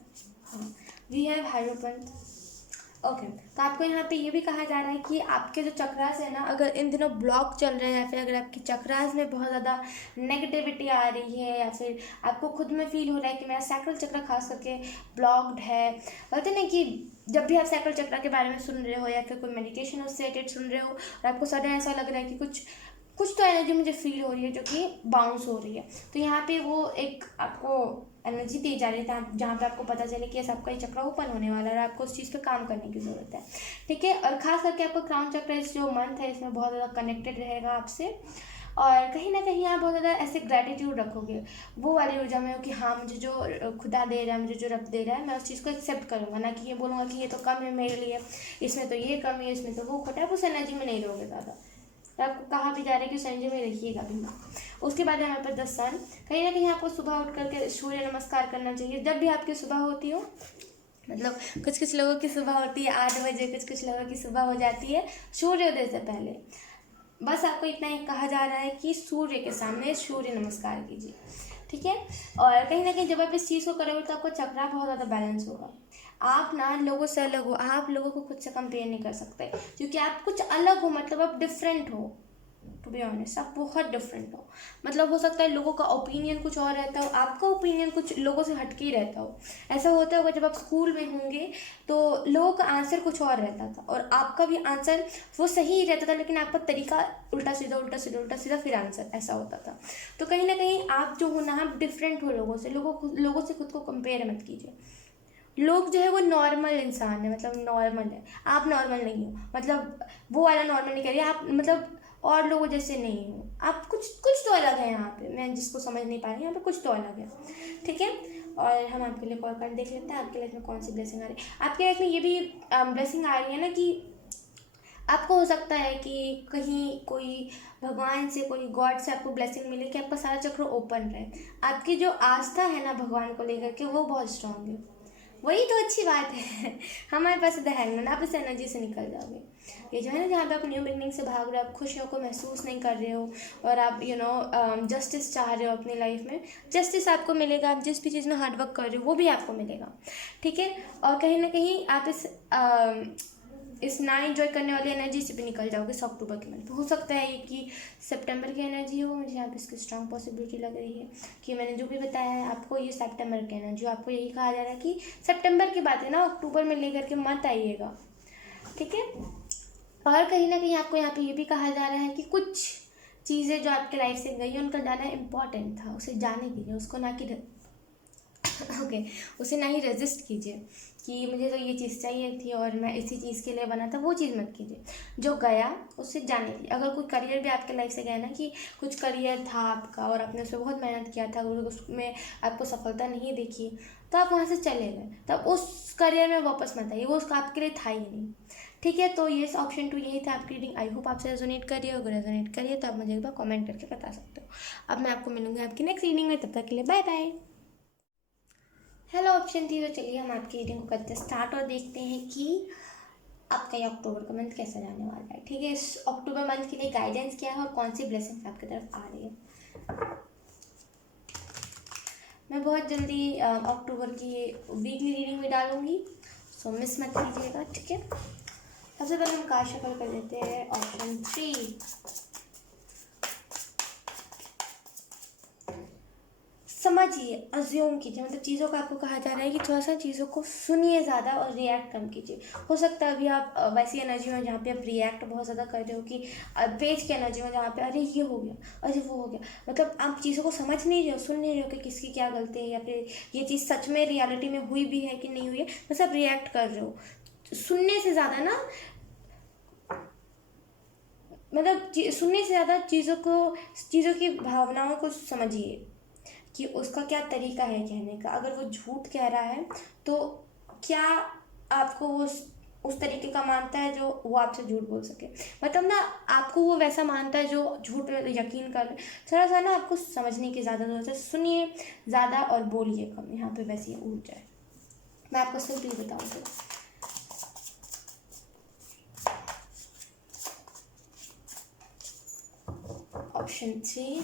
हाँ, वी हैव हायरोफेंट। ओके, तो आपको यहाँ पे ये भी कहा जा रहा है कि आपके जो चक्रास है ना, अगर इन दिनों ब्लॉक चल रहे हैं या फिर अगर आपकी चक्रास में बहुत ज़्यादा नेगेटिविटी आ रही है या फिर आपको खुद में फील हो रहा है कि मेरा सैक्रल चक्र खास करके ब्लॉक्ड है, बोलते ना कि जब भी आप सैक्रल चक्र के बारे में सुन रहे हो या फिर कोई मेडिटेशन उससे रिलेटेड सुन रहे हो और आपको सडन ऐसा लग रहा है कि कुछ तो एनर्जी मुझे फील हो रही है जो कि बाउंस हो रही है, तो यहाँ पे वो एक आपको एनर्जी दी जा रही है जहाँ पे आपको पता चले कि आपका ये चक्र ओपन होने वाला है और आपको उस चीज़ पे काम करने की ज़रूरत है, ठीक है। और ख़ास करके आपका क्राउन चक्र इस जो मंथ है इसमें बहुत ज़्यादा कनेक्टेड रहेगा आपसे, और कहीं ना कहीं आप बहुत ज़्यादा ऐसे ग्रेटिट्यूड रखोगे वो वाली ऊर्जा में हो कि हाँ, मुझे जो खुदा दे रहा है, मुझे जो रब दे रहा है, मैं उस चीज़ को एक्सेप्ट करूँगा, ना कि ये बोलूँगा कि ये तो कम है मेरे लिए, इसमें तो ये कम है, इसमें तो वो खोटा है। उस एनर्जी में नहीं रहोगे ज़्यादा, आपको कहा भी जा रहा है कि उस एनर्जी में रहिएगा भी ना। उसके बाद हमारे पास द सन। कहीं ना कहीं आपको सुबह उठ करके सूर्य नमस्कार करना चाहिए जब भी आपकी सुबह होती हो, मतलब कुछ लोगों की सुबह होती है 8 बजे, कुछ लोगों की सुबह हो जाती है सूर्योदय से पहले। बस आपको इतना ही कहा जा रहा है कि सूर्य के सामने सूर्य नमस्कार कीजिए, ठीक है। और कहीं ना कहीं जब आप इस चीज़ को करोगे तो आपको चक्रा बहुत ज़्यादा बैलेंस होगा। आप ना लोगों से अलग हो, आप लोगों को खुद से कंपेयर नहीं कर सकते क्योंकि आप कुछ अलग हो, मतलब आप डिफरेंट हो। टू बी ऑनेस्ट, आप बहुत डिफरेंट हो, मतलब हो सकता है लोगों का ओपिनियन कुछ और रहता हो, आपका ओपिनियन कुछ लोगों से हटके ही रहता हो। ऐसा होता होगा जब आप स्कूल में होंगे तो लोगों का आंसर कुछ और रहता था और आपका भी आंसर वो सही ही रहता था, लेकिन आपका तरीका उल्टा सीधा उल्टा सीधा उल्टा सीधा फिर आंसर ऐसा होता था। तो कहीं ना कहीं आप जो हो ना, आप डिफरेंट हो लोगों से, लोगों से खुद को कंपेयर मत कीजिए। लोग जो है वो नॉर्मल इंसान है, मतलब नॉर्मल है, आप नॉर्मल नहीं हो, मतलब वो वाला नॉर्मल नहीं करिए आप, मतलब और लोगों जैसे नहीं हो आप, कुछ कुछ तो अलग है यहाँ पे, मैं जिसको समझ नहीं पा रही यहाँ पे कुछ तो अलग है, ठीक है। और हम आपके लिए कॉल कर देख लेते हैं आपके लाइफ में कौन सी ब्लेसिंग आ रही है। आपके लाइफ में ये भी ब्लेसिंग आ रही है ना कि आपको हो सकता है कि कहीं कोई भगवान से, कोई गॉड से आपको ब्लेसिंग मिले कि आपका सारा चक्र ओपन रहे, आपकी जो आस्था है ना भगवान को लेकर के वो बहुत स्ट्रांग है, वही तो अच्छी बात है। हमारे पास द हैंगमैन, आप इस एनर्जी से निकल जाओगे। ये जो है ना, जहाँ पे आप न्यू बिगनिंग से भाग रहे हो, आप खुशियों को महसूस नहीं कर रहे हो और आप जस्टिस चाह रहे हो अपनी लाइफ में, जस्टिस आपको मिलेगा। आप जिस भी चीज़ में हार्डवर्क कर रहे हो वो भी आपको मिलेगा, ठीक है। और कहीं ना कहीं आप इस ना एंजॉय करने वाली एनर्जी से भी निकल जाओगे इस अक्टूबर के मंथ। हो सकता है ये कि सितंबर की एनर्जी हो, मुझे यहाँ पे इसकी स्ट्रांग पॉसिबिलिटी लग रही है कि मैंने जो भी बताया है आपको ये सितंबर की एनर्जी, आपको यही कहा जा रहा है कि सितंबर की बात है ना, अक्टूबर में लेकर के मत आइएगा, ठीक है। और कहीं ना कहीं आपको यहाँ पे ये भी कहा जा रहा है कि कुछ चीज़ें जो आपके लाइफ से गई उनका जाना इम्पॉर्टेंट था, उसे जाने दीजिए, उसको ना कि ओके उसे ना ही रेजिस्ट कीजिए कि मुझे तो ये चीज़ चाहिए थी और मैं इसी चीज़ के लिए बना था, वो चीज़ मत कीजिए। जो गया उससे जाने दीजिए। अगर कोई करियर भी आपके लाइफ से गया ना, कि कुछ करियर था आपका और आपने उसमें बहुत मेहनत किया था और उसमें आपको सफलता नहीं देखी, तो आप वहाँ से चले गए, तब उस करियर में वापस मत आइए, वो उसका आपके लिए था ही नहीं, ठीक है। तो ये ऑप्शन 2 यही था आपकी रीडिंग। आई होप आपसे रेजोनेट करिए, अगर रेजोनेट करिए तो आप मुझे एक बार कमेंट करके बता सकते हो। अब मैं आपको मिलूंगी आपकी नेक्स्ट रीडिंग में, तब तक के लिए बाय बाय। हेलो ऑप्शन 3, तो चलिए हम आपकी रीडिंग को करते स्टार्ट और देखते हैं कि आपका ये अक्टूबर का मंथ कैसा जाने वाला है, ठीक है। इस अक्टूबर मंथ के लिए गाइडेंस क्या है और कौन सी ब्लेसिंग्स आपकी तरफ आ रही है। मैं बहुत जल्दी अक्टूबर की वीकली रीडिंग में डालूंगी, सो मिस मत कीजिएगा, ठीक है। सबसे पहले हम कार्ड शफल कर लेते हैं ऑप्शन 3। समझिए, अज्यूम कीजिए, मतलब चीज़ों का आपको कहा जा रहा है कि थोड़ा सा चीज़ों को सुनिए ज़्यादा और रिएक्ट कम कीजिए। हो सकता है अभी आप वैसी एनर्जी में जहाँ पे आप रिएक्ट बहुत ज़्यादा कर रहे हो कि पेज की एनर्जी में जहाँ पे अरे ये हो गया, अरे वो हो गया, मतलब आप चीज़ों को समझ नहीं रहे हो, सुन नहीं रहे हो कि किसकी क्या गलती है या फिर ये चीज़ सच में रियलिटी में हुई भी है कि नहीं हुई है, बस आप रिएक्ट कर रहे हो। सुनने से ज़्यादा ना, मतलब सुनने से ज़्यादा चीज़ों की भावनाओं को समझिए कि उसका क्या तरीका है कहने का। अगर वो झूठ कह रहा है तो क्या आपको वो उस तरीके का मानता है जो वो आपसे झूठ बोल सके, मतलब ना आपको वो वैसा मानता है जो झूठ में यकीन कर ले। थोड़ा सा ना आपको समझने की ज़्यादा ज़रूरत है, सुनिए ज़्यादा और बोलिए कम, यहाँ पे वैसे ही उठ जाए। मैं आपको सिंपली बताऊँ तो ऑप्शन 3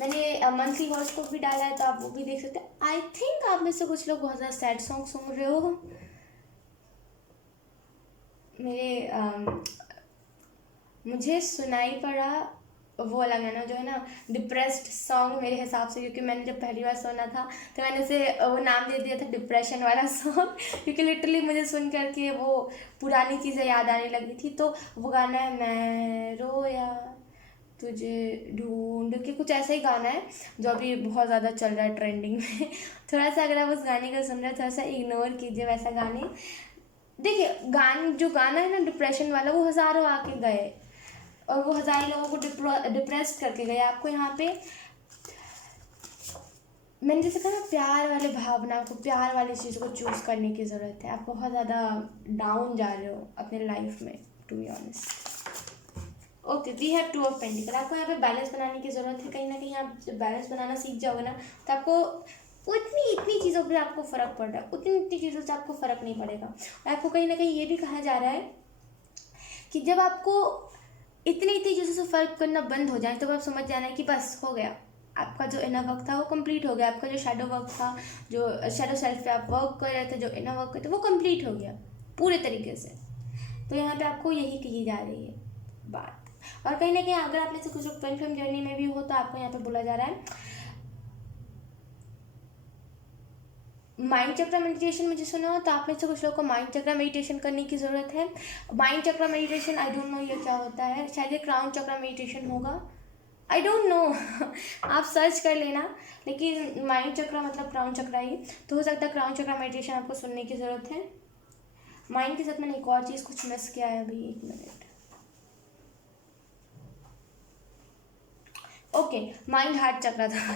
मैंने मंथली हॉरोस्कोप भी डाला है, तो आप वो भी देख सकते हैं। आई थिंक आप में से कुछ लोग बहुत ज़्यादा सैड सॉन्ग सुन रहे हो। मुझे सुनाई पड़ा वो वाला गाना जो है ना, डिप्रेस्ड सॉन्ग मेरे हिसाब से, क्योंकि मैंने जब पहली बार सुना था तो मैंने उसे वो नाम दे दिया था डिप्रेशन वाला सॉन्ग, क्योंकि लिटरली मुझे सुन करके वो पुरानी चीज़ें याद आने लगी थी। तो वो गाना है मैं रोया तुझे ढूंढ के, कुछ ऐसा ही गाना है जो अभी बहुत ज़्यादा चल रहा है ट्रेंडिंग में। थोड़ा सा अगर आप उस गाने को सुन रहे हो थोड़ा सा इग्नोर कीजिए वैसा गाने। देखिए जो गाना है ना डिप्रेशन वाला, वो हज़ारों आके गए और वो हज़ारों लोगों को डिप्रेस्ड करके गए। आपको यहाँ पे मैंने जैसे कहा ना, प्यार वाले भावना को, प्यार वाली चीज़ को चूज़ करने की ज़रूरत है। आप बहुत ज़्यादा डाउन जा रहे हो अपने लाइफ में, to be honest. Okay, we have 2 of pentacle. आपको यहाँ पे बैलेंस बनाने की ज़रूरत है। कहीं ना कहीं आप जब बैलेंस बनाना सीख जाओगे ना, तो आपको इतनी चीज़ों पे आपको फ़र्क पड़ रहा है, उतनी चीज़ों से आपको फ़र्क नहीं पड़ेगा। और आपको कहीं ना कहीं ये भी कहा जा रहा है कि जब आपको इतनी चीज़ों से फ़र्क करना बंद हो जाए तो आप समझ जाना है कि बस हो गया, आपका जो इनर वर्क था वो कंप्लीट हो गया। आपका जो शैडो वर्क था, जो शैडो सेल्फ पे आप वर्क कर रहे थे, जो इनर वर्क करते, वो कंप्लीट हो गया पूरे तरीके से। तो यहाँ पे आपको यही कही जा रही है बात। और कहीं ना कहीं अगर आप में से कुछ लोग ट्विन फ्लेम जर्नी में भी हो तो आपको यहाँ पे बोला जा रहा है माइंड चक्र मेडिटेशन। मुझे सुना हो तो आप में से कुछ लोगों को माइंड चक्र मेडिटेशन करने की ज़रूरत है। माइंड चक्र मेडिटेशन आई डोंट नो ये क्या होता है, शायद ये क्राउन चक्र मेडिटेशन होगा, आई डोंट नो। आप सर्च कर लेना, लेकिन माइंड चक्र मतलब क्राउन चक्र ही तो हो सकता है। क्राउन चक्र मेडिटेशन आपको सुनने की ज़रूरत है। माइंड के साथ मैंने एक और चीज़ कुछ मिस किया है अभी, 1 मिनट। ओके, माइंड हार्ट चक्र था।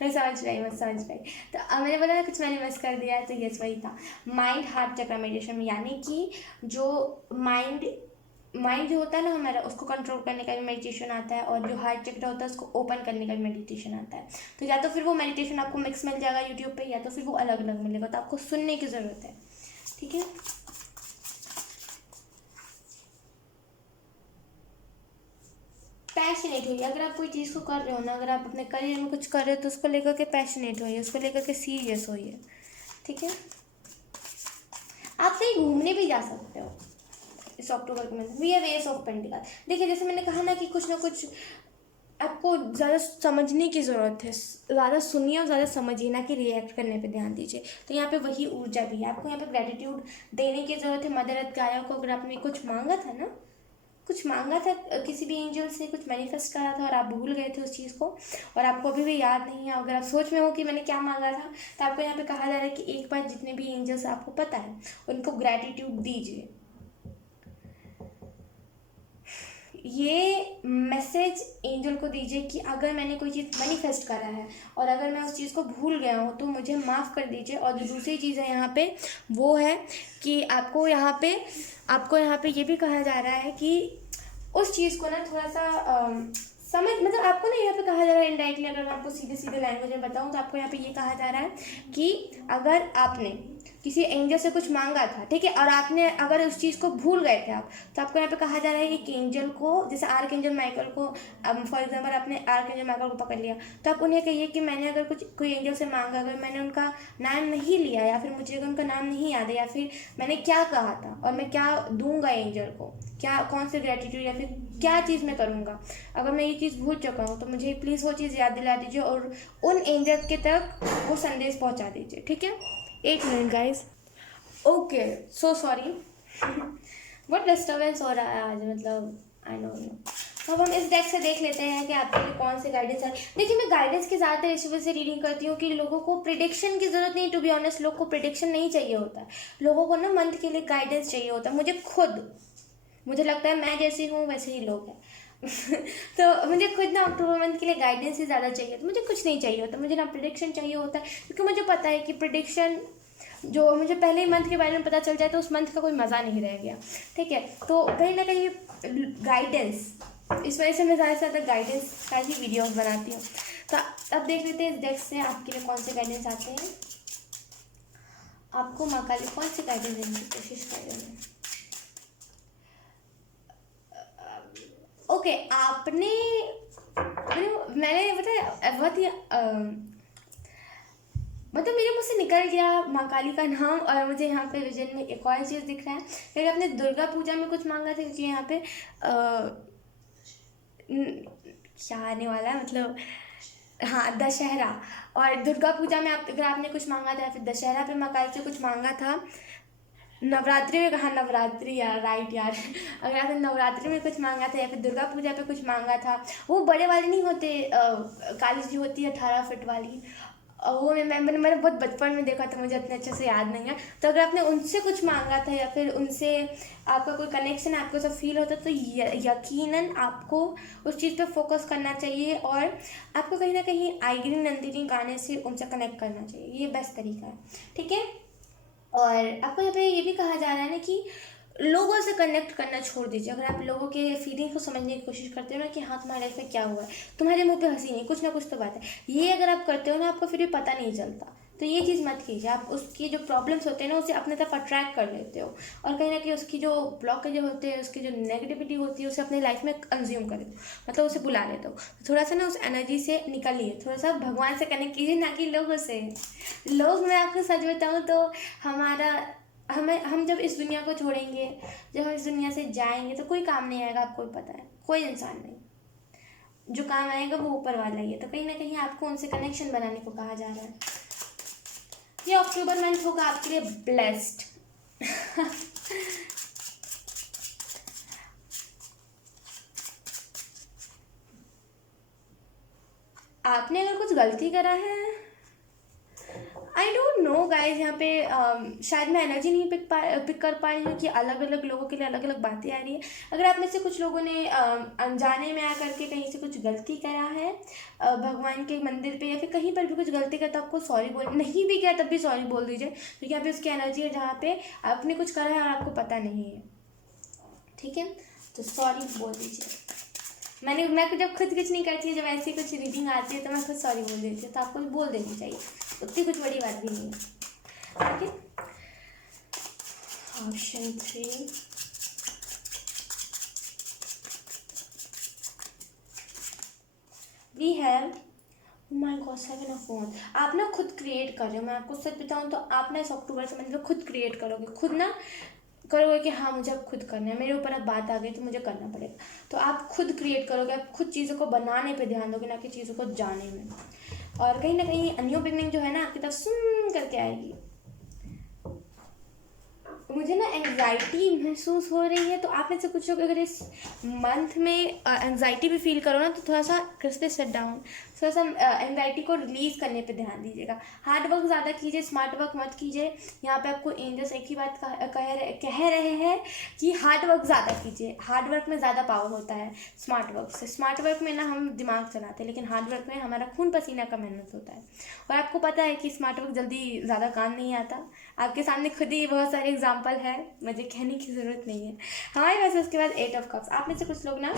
मैं समझ पाई। तो मैंने बोला ना कुछ मैंने मिस कर दिया है, तो यस वही था माइंड हार्ट चक्र मेडिटेशन में। यानी कि जो माइंड जो होता है ना हमारा, उसको कंट्रोल करने का भी मेडिटेशन आता है, और जो हार्ट चक्र होता है उसको ओपन करने का भी मेडिटेशन आता है। तो या तो फिर वो मेडिटेशन आपको मिक्स मिल जाएगा यूट्यूब पे, या तो फिर वो अलग अलग मिलेगा, तो आपको सुनने की ज़रूरत है, ठीक है। पैशनेट होइए। अगर आप कोई चीज़ को कर रहे हो ना, अगर आप अपने करियर में कुछ कर रहे हो तो उसको लेकर के पैशनेट होइए, उसको लेकर के सीरियस होइए, ठीक है। आप कहीं घूमने भी जा सकते हो इस अक्टूबर के महीने में। We have ace of pentacle. देखिए, जैसे मैंने कहा ना कि कुछ ना कुछ आपको ज़्यादा समझने की ज़रूरत है, ज़्यादा सुनिए और ज़्यादा समझिए, ना कि रिएक्ट करने पे ध्यान दीजिए। तो यहाँ पे वही ऊर्जा भी है। आपको यहाँ पे ग्रेटिट्यूड देने की ज़रूरत है मदर अर्थ गाया को। अगर आपने कुछ मांगा था ना, कुछ मांगा था किसी भी एंजल से, कुछ मैनिफेस्ट करा था और आप भूल गए थे उस चीज़ को, और आपको अभी भी याद नहीं है, अगर आप सोच में हो कि मैंने क्या मांगा था, तो आपको यहाँ पे कहा जा रहा है कि एक बार जितने भी एंजल्स आपको पता है उनको ग्रैटिट्यूड दीजिए। ये मैसेज एंजल को दीजिए कि अगर मैंने कोई चीज़ मैनिफेस्ट करा है और अगर मैं उस चीज़ को भूल गया हूँ तो मुझे माफ़ कर दीजिए। और जो दूसरी चीज़ है यहाँ पे वो है कि आपको यहाँ पे ये भी कहा जा रहा है कि उस चीज़ को ना थोड़ा सा समझ, मतलब आपको ना यहाँ पे कहा जा रहा है इनडायरेक्टली, अगर मैं आपको सीधे सीधे लैंग्वेज में बताऊँ तो आपको यहाँ पे ये कहा जा रहा है कि अगर आपने किसी एंजल से कुछ मांगा था, ठीक है, और आपने अगर उस चीज़ को भूल गए थे आप, तो आपको यहाँ पे कहा जा रहा है कि एंजल को, जैसे आर्क एंजल माइकल को, फॉर एग्जाम्पल आपने आर्क एंजल माइकल को पकड़ लिया, तो आप उन्हें कहिए कि मैंने अगर कुछ कोई एंजल से मांगा, अगर मैंने उनका नाम नहीं लिया या फिर मुझे अगर उनका नाम नहीं याद है या फिर मैंने क्या कहा था और मैं क्या दूंगा एंजल को, क्या कौन से ग्रेटिट्यूड या फिर क्या चीज़ मैं करूँगा, अगर मैं ये चीज़ भूल चुका हूँ तो मुझे प्लीज़ वो चीज़ याद दिला दीजिए और उन एंजल के तक वो संदेश पहुँचा दीजिए, ठीक है। 1 minute guys. Okay, so sorry बहुत डिस्टर्बेंस हो रहा है आज, मतलब आई डोंट नो। तो अब हम इस डेक से देख लेते हैं कि आपके लिए कौन से गाइडेंस है। देखिए, मैं गाइडेंस की ज़्यादातर इस वजह से रीडिंग करती हूँ कि लोगों को प्रिडिक्शन की ज़रूरत नहीं, टू बी ऑनेस्ट लोग को प्रिडिक्शन नहीं चाहिए होता है, लोगों को ना मंथ के लिए गाइडेंस चाहिए होता है। मुझे लगता है मैं जैसी हूँ वैसे ही लोग हैं तो मुझे खुद ना अक्टूबर मंथ के लिए गाइडेंस ही ज़्यादा चाहिए, तो मुझे कुछ नहीं चाहिए होता, मुझे ना प्रिडिक्शन चाहिए होता है, क्योंकि मुझे पता है कि प्रिडिक्शन जो मुझे पहले ही मंथ के बारे में पता चल जाए तो उस मंथ का कोई मज़ा नहीं रह गया, ठीक है। तो कहीं ना कहीं गाइडेंस, इस वजह से मैं ज़्यादा से ज़्यादा गाइडेंस का ही वीडियोस बनाती हूँ। तो अब देख लेते हैं इस डेक से आपके लिए कौन से गाइडेंस आते हैं। आपको माँ काली कौन से गाइडेंस देने की कोशिश कर रहे हैं। ओके, मैंने बताया बहुत ही मतलब मेरे मुँह से निकल गया माँ काली का नाम, और मुझे यहाँ पे विजन में एक और चीज़ दिख रहा है, क्योंकि आपने दुर्गा पूजा में कुछ मांगा था, क्योंकि यहाँ पे क्या आने वाला है, मतलब हाँ दशहरा, और दुर्गा पूजा में आप अगर आपने कुछ मांगा था, फिर दशहरा पे माँ काली से कुछ मांगा था, नवरात्रि में, कहा नवरात्रि यार, राइट यार अगर आपने नवरात्रि में कुछ मांगा था या फिर दुर्गा पूजा पे कुछ मांगा था, वो बड़े वाले नहीं होते, काली जी होती है 18 फीट वाली, वो मैंने बहुत बचपन में देखा था, मुझे इतने अच्छे से याद नहीं है। तो अगर आपने उनसे कुछ मांगा था या फिर उनसे आपका कोई कनेक्शन आपको सब फील होता तो यकीनन आपको उस चीज़ पे फोकस करना चाहिए, और आपको कहीं ना कहीं आइगिरी नंदिनी गाने से उनसे कनेक्ट करना चाहिए, ये बेस्ट तरीका है, ठीक है। और आपको यहाँ पे ये भी कहा जा रहा है ना कि लोगों से कनेक्ट करना छोड़ दीजिए। अगर आप लोगों के फीलिंग्स को समझने की कोशिश करते हो ना कि हाँ तुम्हारे लाइफ में क्या हुआ है, तुम्हारे मुंह पे हंसी नहीं, कुछ ना कुछ तो बात है, ये अगर आप करते हो ना आपको फिर भी पता नहीं चलता, तो ये चीज़ मत कीजिए। आप उसकी जो प्रॉब्लम्स होते हैं ना उसे अपने तरफ अट्रैक्ट कर लेते हो, और कहीं ना कहीं उसकी जो ब्लॉकेज होते हैं, उसकी जो नेगेटिविटी होती है उसे अपनी लाइफ में कंज्यूम कर दो, मतलब उसे बुला लेते हो। तो थोड़ा सा ना उस एनर्जी से निकलिए, थोड़ा सा भगवान से कनेक्ट कीजिए, ना कि लोगों से। लोग, मैं आपको सच बताऊँ तो हम जब इस दुनिया को छोड़ेंगे, जब हम इस दुनिया से जाएंगे तो कोई काम नहीं आएगा, आपको भी पता है, कोई इंसान नहीं, जो काम आएगा वो ऊपर वाला ही है। तो कहीं ना कहीं आपको उनसे कनेक्शन बनाने को कहा जा रहा है। ये अक्टूबर मंथ होगा आपके लिए ब्लेस्ड आपने अगर कुछ गलती करा है, आई डोंट नो गाइज, यहाँ पे शायद मैं एनर्जी नहीं पिक कर पा रही हूँ कि अलग अलग लोगों के लिए अलग अलग बातें आ रही है। अगर आप में से कुछ लोगों ने अनजाने में आकर के कहीं से कुछ गलती करा है, भगवान के मंदिर पे या फिर कहीं पर भी कुछ गलती करता, आपको सॉरी बोल, नहीं भी किया तब भी सॉरी बोल दीजिए, क्योंकि यहाँ पे उसकी एनर्जी है जहाँ पे आपने कुछ करा है और आपको पता नहीं है, ठीक है, तो सॉरी बोल दीजिए। मैं जब खुद कुछ नहीं करती है, जब ऐसी कुछ रीडिंग आती है तो मैं खुद सॉरी बोल देती हूँ, तो आपको भी बोल देनी चाहिए, उतनी कुछ बड़ी बात भी नहीं है, ठीक है। Option 3, we have my god 7 of wands. आप ना खुद क्रिएट कर रहे हो, मैं आपको सच बताऊँ तो आप ना इस अक्टूबर से मतलब खुद क्रिएट करोगे, खुद ना करोगे कि हाँ मुझे अब खुद करना है, मेरे ऊपर अब बात आ गई तो मुझे करना पड़ेगा, तो आप खुद क्रिएट करोगे, आप खुद चीज़ों को बनाने पे ध्यान दोगे, ना कि चीज़ों को जाने में। और कहीं ना कहीं न्यू बिगनिंग जो है ना आपकी तरफ सुन करके आएगी। मुझे ना एंग्जाइटी महसूस हो रही है, तो आप में से कुछ लोग अगर इस मंथ में एंग्जाइटी भी फील करो ना तो थोड़ा सा क्रिस्पी सेट डाउन, थोड़ा सा एंग्जाइटी को रिलीज़ करने पे ध्यान दीजिएगा। हार्ड वर्क ज़्यादा कीजिए, स्मार्ट वर्क मत कीजिए। यहाँ पे आपको एंजल्स एक ही बात कह रहे हैं कि हार्ड वर्क ज़्यादा कीजिए, हार्ड वर्क में ज़्यादा पावर होता है स्मार्ट वर्क से। स्मार्ट वर्क में ना हम दिमाग चलाते हैं, लेकिन हार्ड वर्क में हमारा खून पसीना का मेहनत होता है, और आपको पता है कि स्मार्ट वर्क जल्दी ज़्यादा काम नहीं आता। आपके सामने खुद ही बहुत सारे एग्जाम्पल है, मुझे कहने की ज़रूरत नहीं है। हमारे पास उसके बाद 8 ऑफ कप्स। आप में से कुछ लोग ना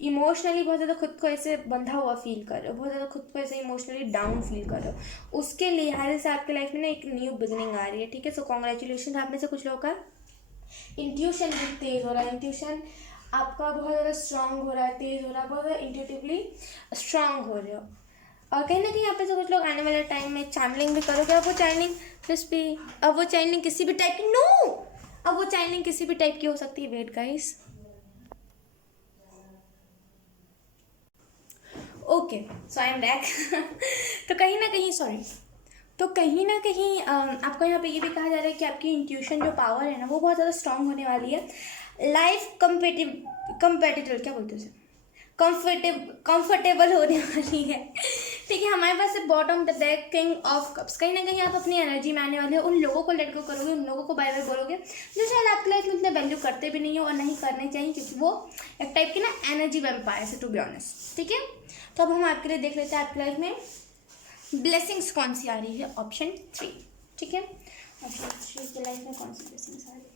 इमोशनली बहुत ज़्यादा खुद को ऐसे बंधा हुआ फील कर रहे हो, बहुत ज़्यादा खुद को ऐसे इमोशनली डाउन फील कर रहे हो, उसके लिहाज से आपके लाइफ में ना एक न्यू बिगनिंग आ रही है, ठीक है। So congratulation. आप में से कुछ लोगों का इंट्यूशन भी तेज़ हो रहा है, इंट्यूशन आपका बहुत ज़्यादा स्ट्रांग हो रहा है, तेज़ हो रहा है, बहुत ज़्यादा इंट्यूटिवली स्ट्रांग हो रहे हो। और कहीं ना कहीं यहाँ पे से कुछ लोग आने वाले टाइम में चैनलिंग भी करोगे। अब वो चैनलिंग क्रिस्पी, अब वो चैनलिंग किसी भी टाइप की, नो, अब वो चैनलिंग किसी भी टाइप की हो सकती है। Wait guys, okay, so I am back. तो कहीं ना कहीं, सॉरी, तो कहीं ना कहीं आपको यहाँ पे ये भी कहा जा रहा है कि आपकी इंट्यूशन जो पावर है ना वो बहुत ज़्यादा स्ट्रांग होने वाली है। लाइफ कंपेटिटिव क्या बोलते हैं उसे, कंफर्टेबल होने वाली है, ठीक है। हमारे पास है bottom the deck king of cups. कहीं ना कहीं आप अपनी एनर्जी में आने वाले हो, उन लोगों को लेट गो करोगे, उन लोगों को बाय बाय बोलोगे जो शायद आपकी लाइफ में इतने वैल्यू करते भी नहीं हो और नहीं करने चाहिए, क्योंकि वो एक टाइप की ना एनर्जी वैम्पायर है, टू बी ऑनेस्ट, ठीक है। तो अब हम आपके लिए देख लेते हैं आपकी लाइफ में ब्लेसिंग्स कौन सी आ रही है। ऑप्शन 3, ठीक है। ऑप्शन 3 की लाइफ में कौन सी ब्लेसिंग्स आ रही है।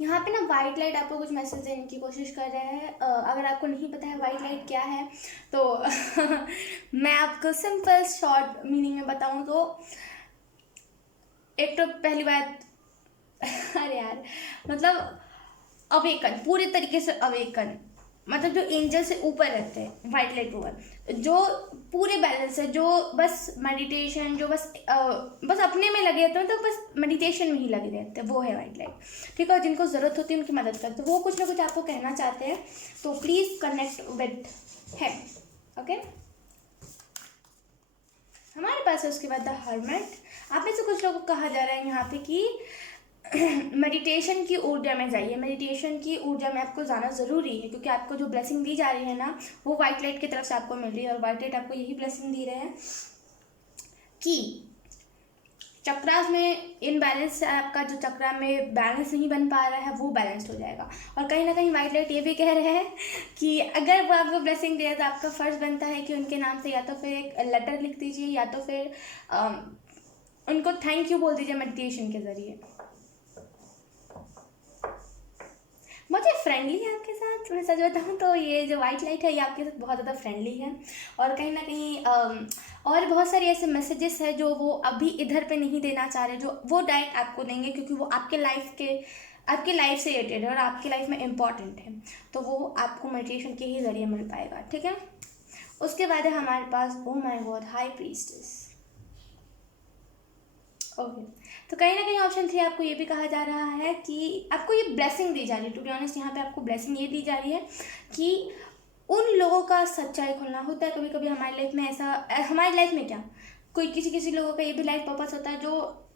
यहाँ पे ना वाइट लाइट आपको कुछ मैसेज देने की कोशिश कर रहा है। अगर आपको नहीं पता है वाइट लाइट क्या है तो मैं आपको सिंपल शॉर्ट मीनिंग में बताऊँ तो एक तो पहली बात अरे यार, मतलब अवेकन, पूरे तरीके से अवेकन, मतलब जो एंजल से ऊपर रहते हैं, वाइट लाइट ऊपर, जो पूरे बैलेंस है, जो बस मेडिटेशन, जो बस अपने में लगे रहते हैं, तो बस मेडिटेशन में ही लगे रहते हैं, वो है वाइट लाइट, ठीक है। और जिनको ज़रूरत होती है उनकी मदद करते हैं, वो कुछ ना कुछ आपको कहना चाहते हैं, तो please connect with him, okay. हमारे पास है उसके बाद द हर्मिट। आप में से कुछ लोगों को कहा जा रहा है यहाँ पे कि मेडिटेशन की ऊर्जा में जाइए, मेडिटेशन की ऊर्जा में आपको जाना ज़रूरी है, क्योंकि आपको जो ब्लेसिंग दी जा रही है ना वो वाइट लाइट की तरफ से आपको मिल रही है, और वाइट लाइट आपको यही ब्लेसिंग दे रहे हैं कि चक्रास में इनबैलेंस है आपका, जो चक्रा में बैलेंस नहीं बन पा रहा है वो बैलेंस्ड हो जाएगा। और कहीं ना कहीं वाइट लाइट ये भी कह रहे हैं कि अगर वो आपको ब्लेसिंग दे तो आपका फ़र्ज़ बनता है कि उनके नाम से या तो फिर एक लेटर लिख दीजिए, या तो फिर उनको थैंक यू बोल दीजिए मेडिटेशन के ज़रिए। मुझे फ्रेंडली है आपके साथ, मैं सच बताऊँ तो ये जो वाइट लाइट है ये आपके साथ बहुत ज़्यादा फ्रेंडली है। और कहीं ना कहीं और बहुत सारे ऐसे मैसेजेस हैं जो वो अभी इधर पे नहीं देना चाह रहे, जो वो डायरेक्ट आपको देंगे, क्योंकि वो आपके लाइफ से रिलेटेड है और आपकी लाइफ में इम्पॉर्टेंट है, तो वो आपको मेडिटेशन के ही ज़रिए मिल पाएगा, ठीक है। उसके बाद है हमारे पास oh my god high priestess, okay. तो कहीं ना कहीं ऑप्शन 3 आपको ये भी कहा जा रहा है कि आपको ये ब्लेसिंग दी जा रही है, टू बी ऑनेस्ट यहाँ पे आपको ब्लेसिंग ये दी जा रही है कि उन लोगों का सच्चाई खुलना होता है। कभी कभी हमारी लाइफ में ऐसा, हमारी लाइफ में क्या, कोई किसी लोगों का ये भी लाइफ पर्पस होता है, जो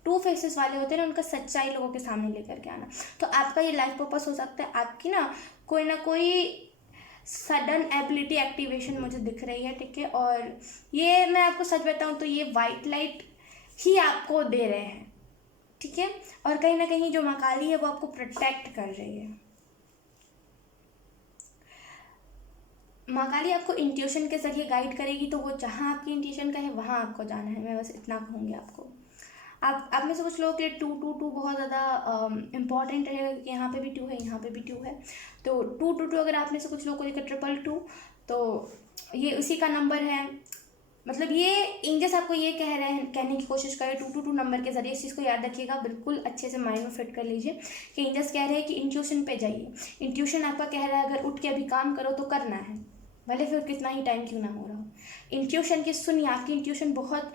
2 फेसेस वाले होते हैं ना, उनका सच्चाई लोगों के सामने लेकर के आना। तो आपका ये लाइफ पर्पस हो सकता है, आपकी ना कोई सडन एबिलिटी एक्टिवेशन मुझे दिख रही है, ठीक है। और ये मैं आपको सच बताऊँ तो ये वाइट लाइट ही आपको दे रहे हैं, ठीक है। और कहीं ना कहीं जो माँ काली है वो आपको प्रोटेक्ट कर रही है। माँ काली आपको इंट्यूशन के जरिए गाइड करेगी, तो वो जहाँ आपकी इंट्यूशन का है वहाँ आपको जाना है, मैं बस इतना कहूँगी आपको। आप में से कुछ लोगों के 2 बहुत ज़्यादा इम्पॉर्टेंट रहेगा, क्योंकि यहाँ पे भी 2 है, यहाँ पे भी 2 है, तो 2 अगर आप में से कुछ लोगों को लेकर 2 तो ये उसी का नंबर है। मतलब ये एंजल्स आपको ये कह रहे हैं, कहने की कोशिश करें 222 नंबर के जरिए, इस चीज़ को याद रखिएगा, बिल्कुल अच्छे से माइंड में फिट कर लीजिए कि एंजल्स कह रहे हैं कि इंट्यूशन पे जाइए। इंट्यूशन आपका कह रहा है अगर उठ के अभी काम करो तो करना है, भले फिर कितना ही टाइम क्यों ना हो रहा हो। इंट्यूशन की सुनिए, आपकी इंट्यूशन बहुत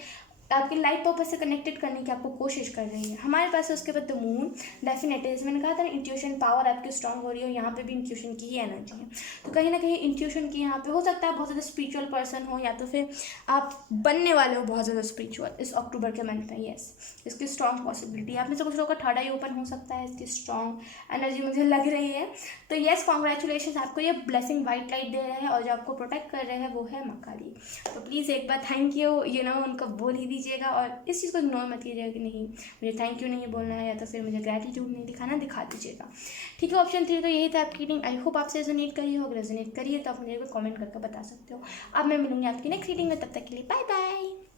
आपकी लाइफ पर्पस से कनेक्टेड करने की आपको कोशिश कर रही है। हमारे पास है उसके बाद द मून, डेफिनेटली जैसे मैंने कहा था ना इंट्यूशन पावर आपकी स्ट्रांग हो रही है, यहाँ पे भी इंट्यूशन की ही एनर्जी है। तो कहीं ना कहीं इंट्यूशन की यहाँ पे हो सकता है बहुत ज़्यादा स्पिरिचुअल पर्सन हो, या तो फिर आप बनने वाले हो बहुत ज़्यादा स्पिरिचुअल इस अक्टूबर के मंथ में। येस, इसकी स्ट्रॉन्ग पॉसिबिलिटी, आप में से कुछ लोगों का 3rd आई ओपन हो सकता है, इसकी स्ट्रॉन्ग एनर्जी मुझे लग रही है। तो येस, कॉन्ग्रेचुलेशन, आपको ये ब्लेसिंग वाइट लाइट दे रहे हैं, और जो आपको प्रोटेक्ट कर रहे हैं वो है माँ काली। तो प्लीज़ एक बार थैंक यू उनको बोल ही दीजिएगा, और इस चीज़ को इग्नोर मत कीजिएगा कि नहीं मुझे थैंक यू नहीं बोलना है, या तो फिर मुझे ग्रैटिट्यूड नहीं दिखाना, दिखा दीजिएगा, ठीक है। ऑप्शन 3 तो यही था आपकी रीडिंग। आई होप आपसे रेजोनेट करी हो, अगर रेजोनेट करिए तो आप मुझे कमेंट करके बता सकते हो। अब मैं मिलूंगी आपकी नेक्स्ट रीडिंग में, तब तक के लिए बाय बाय।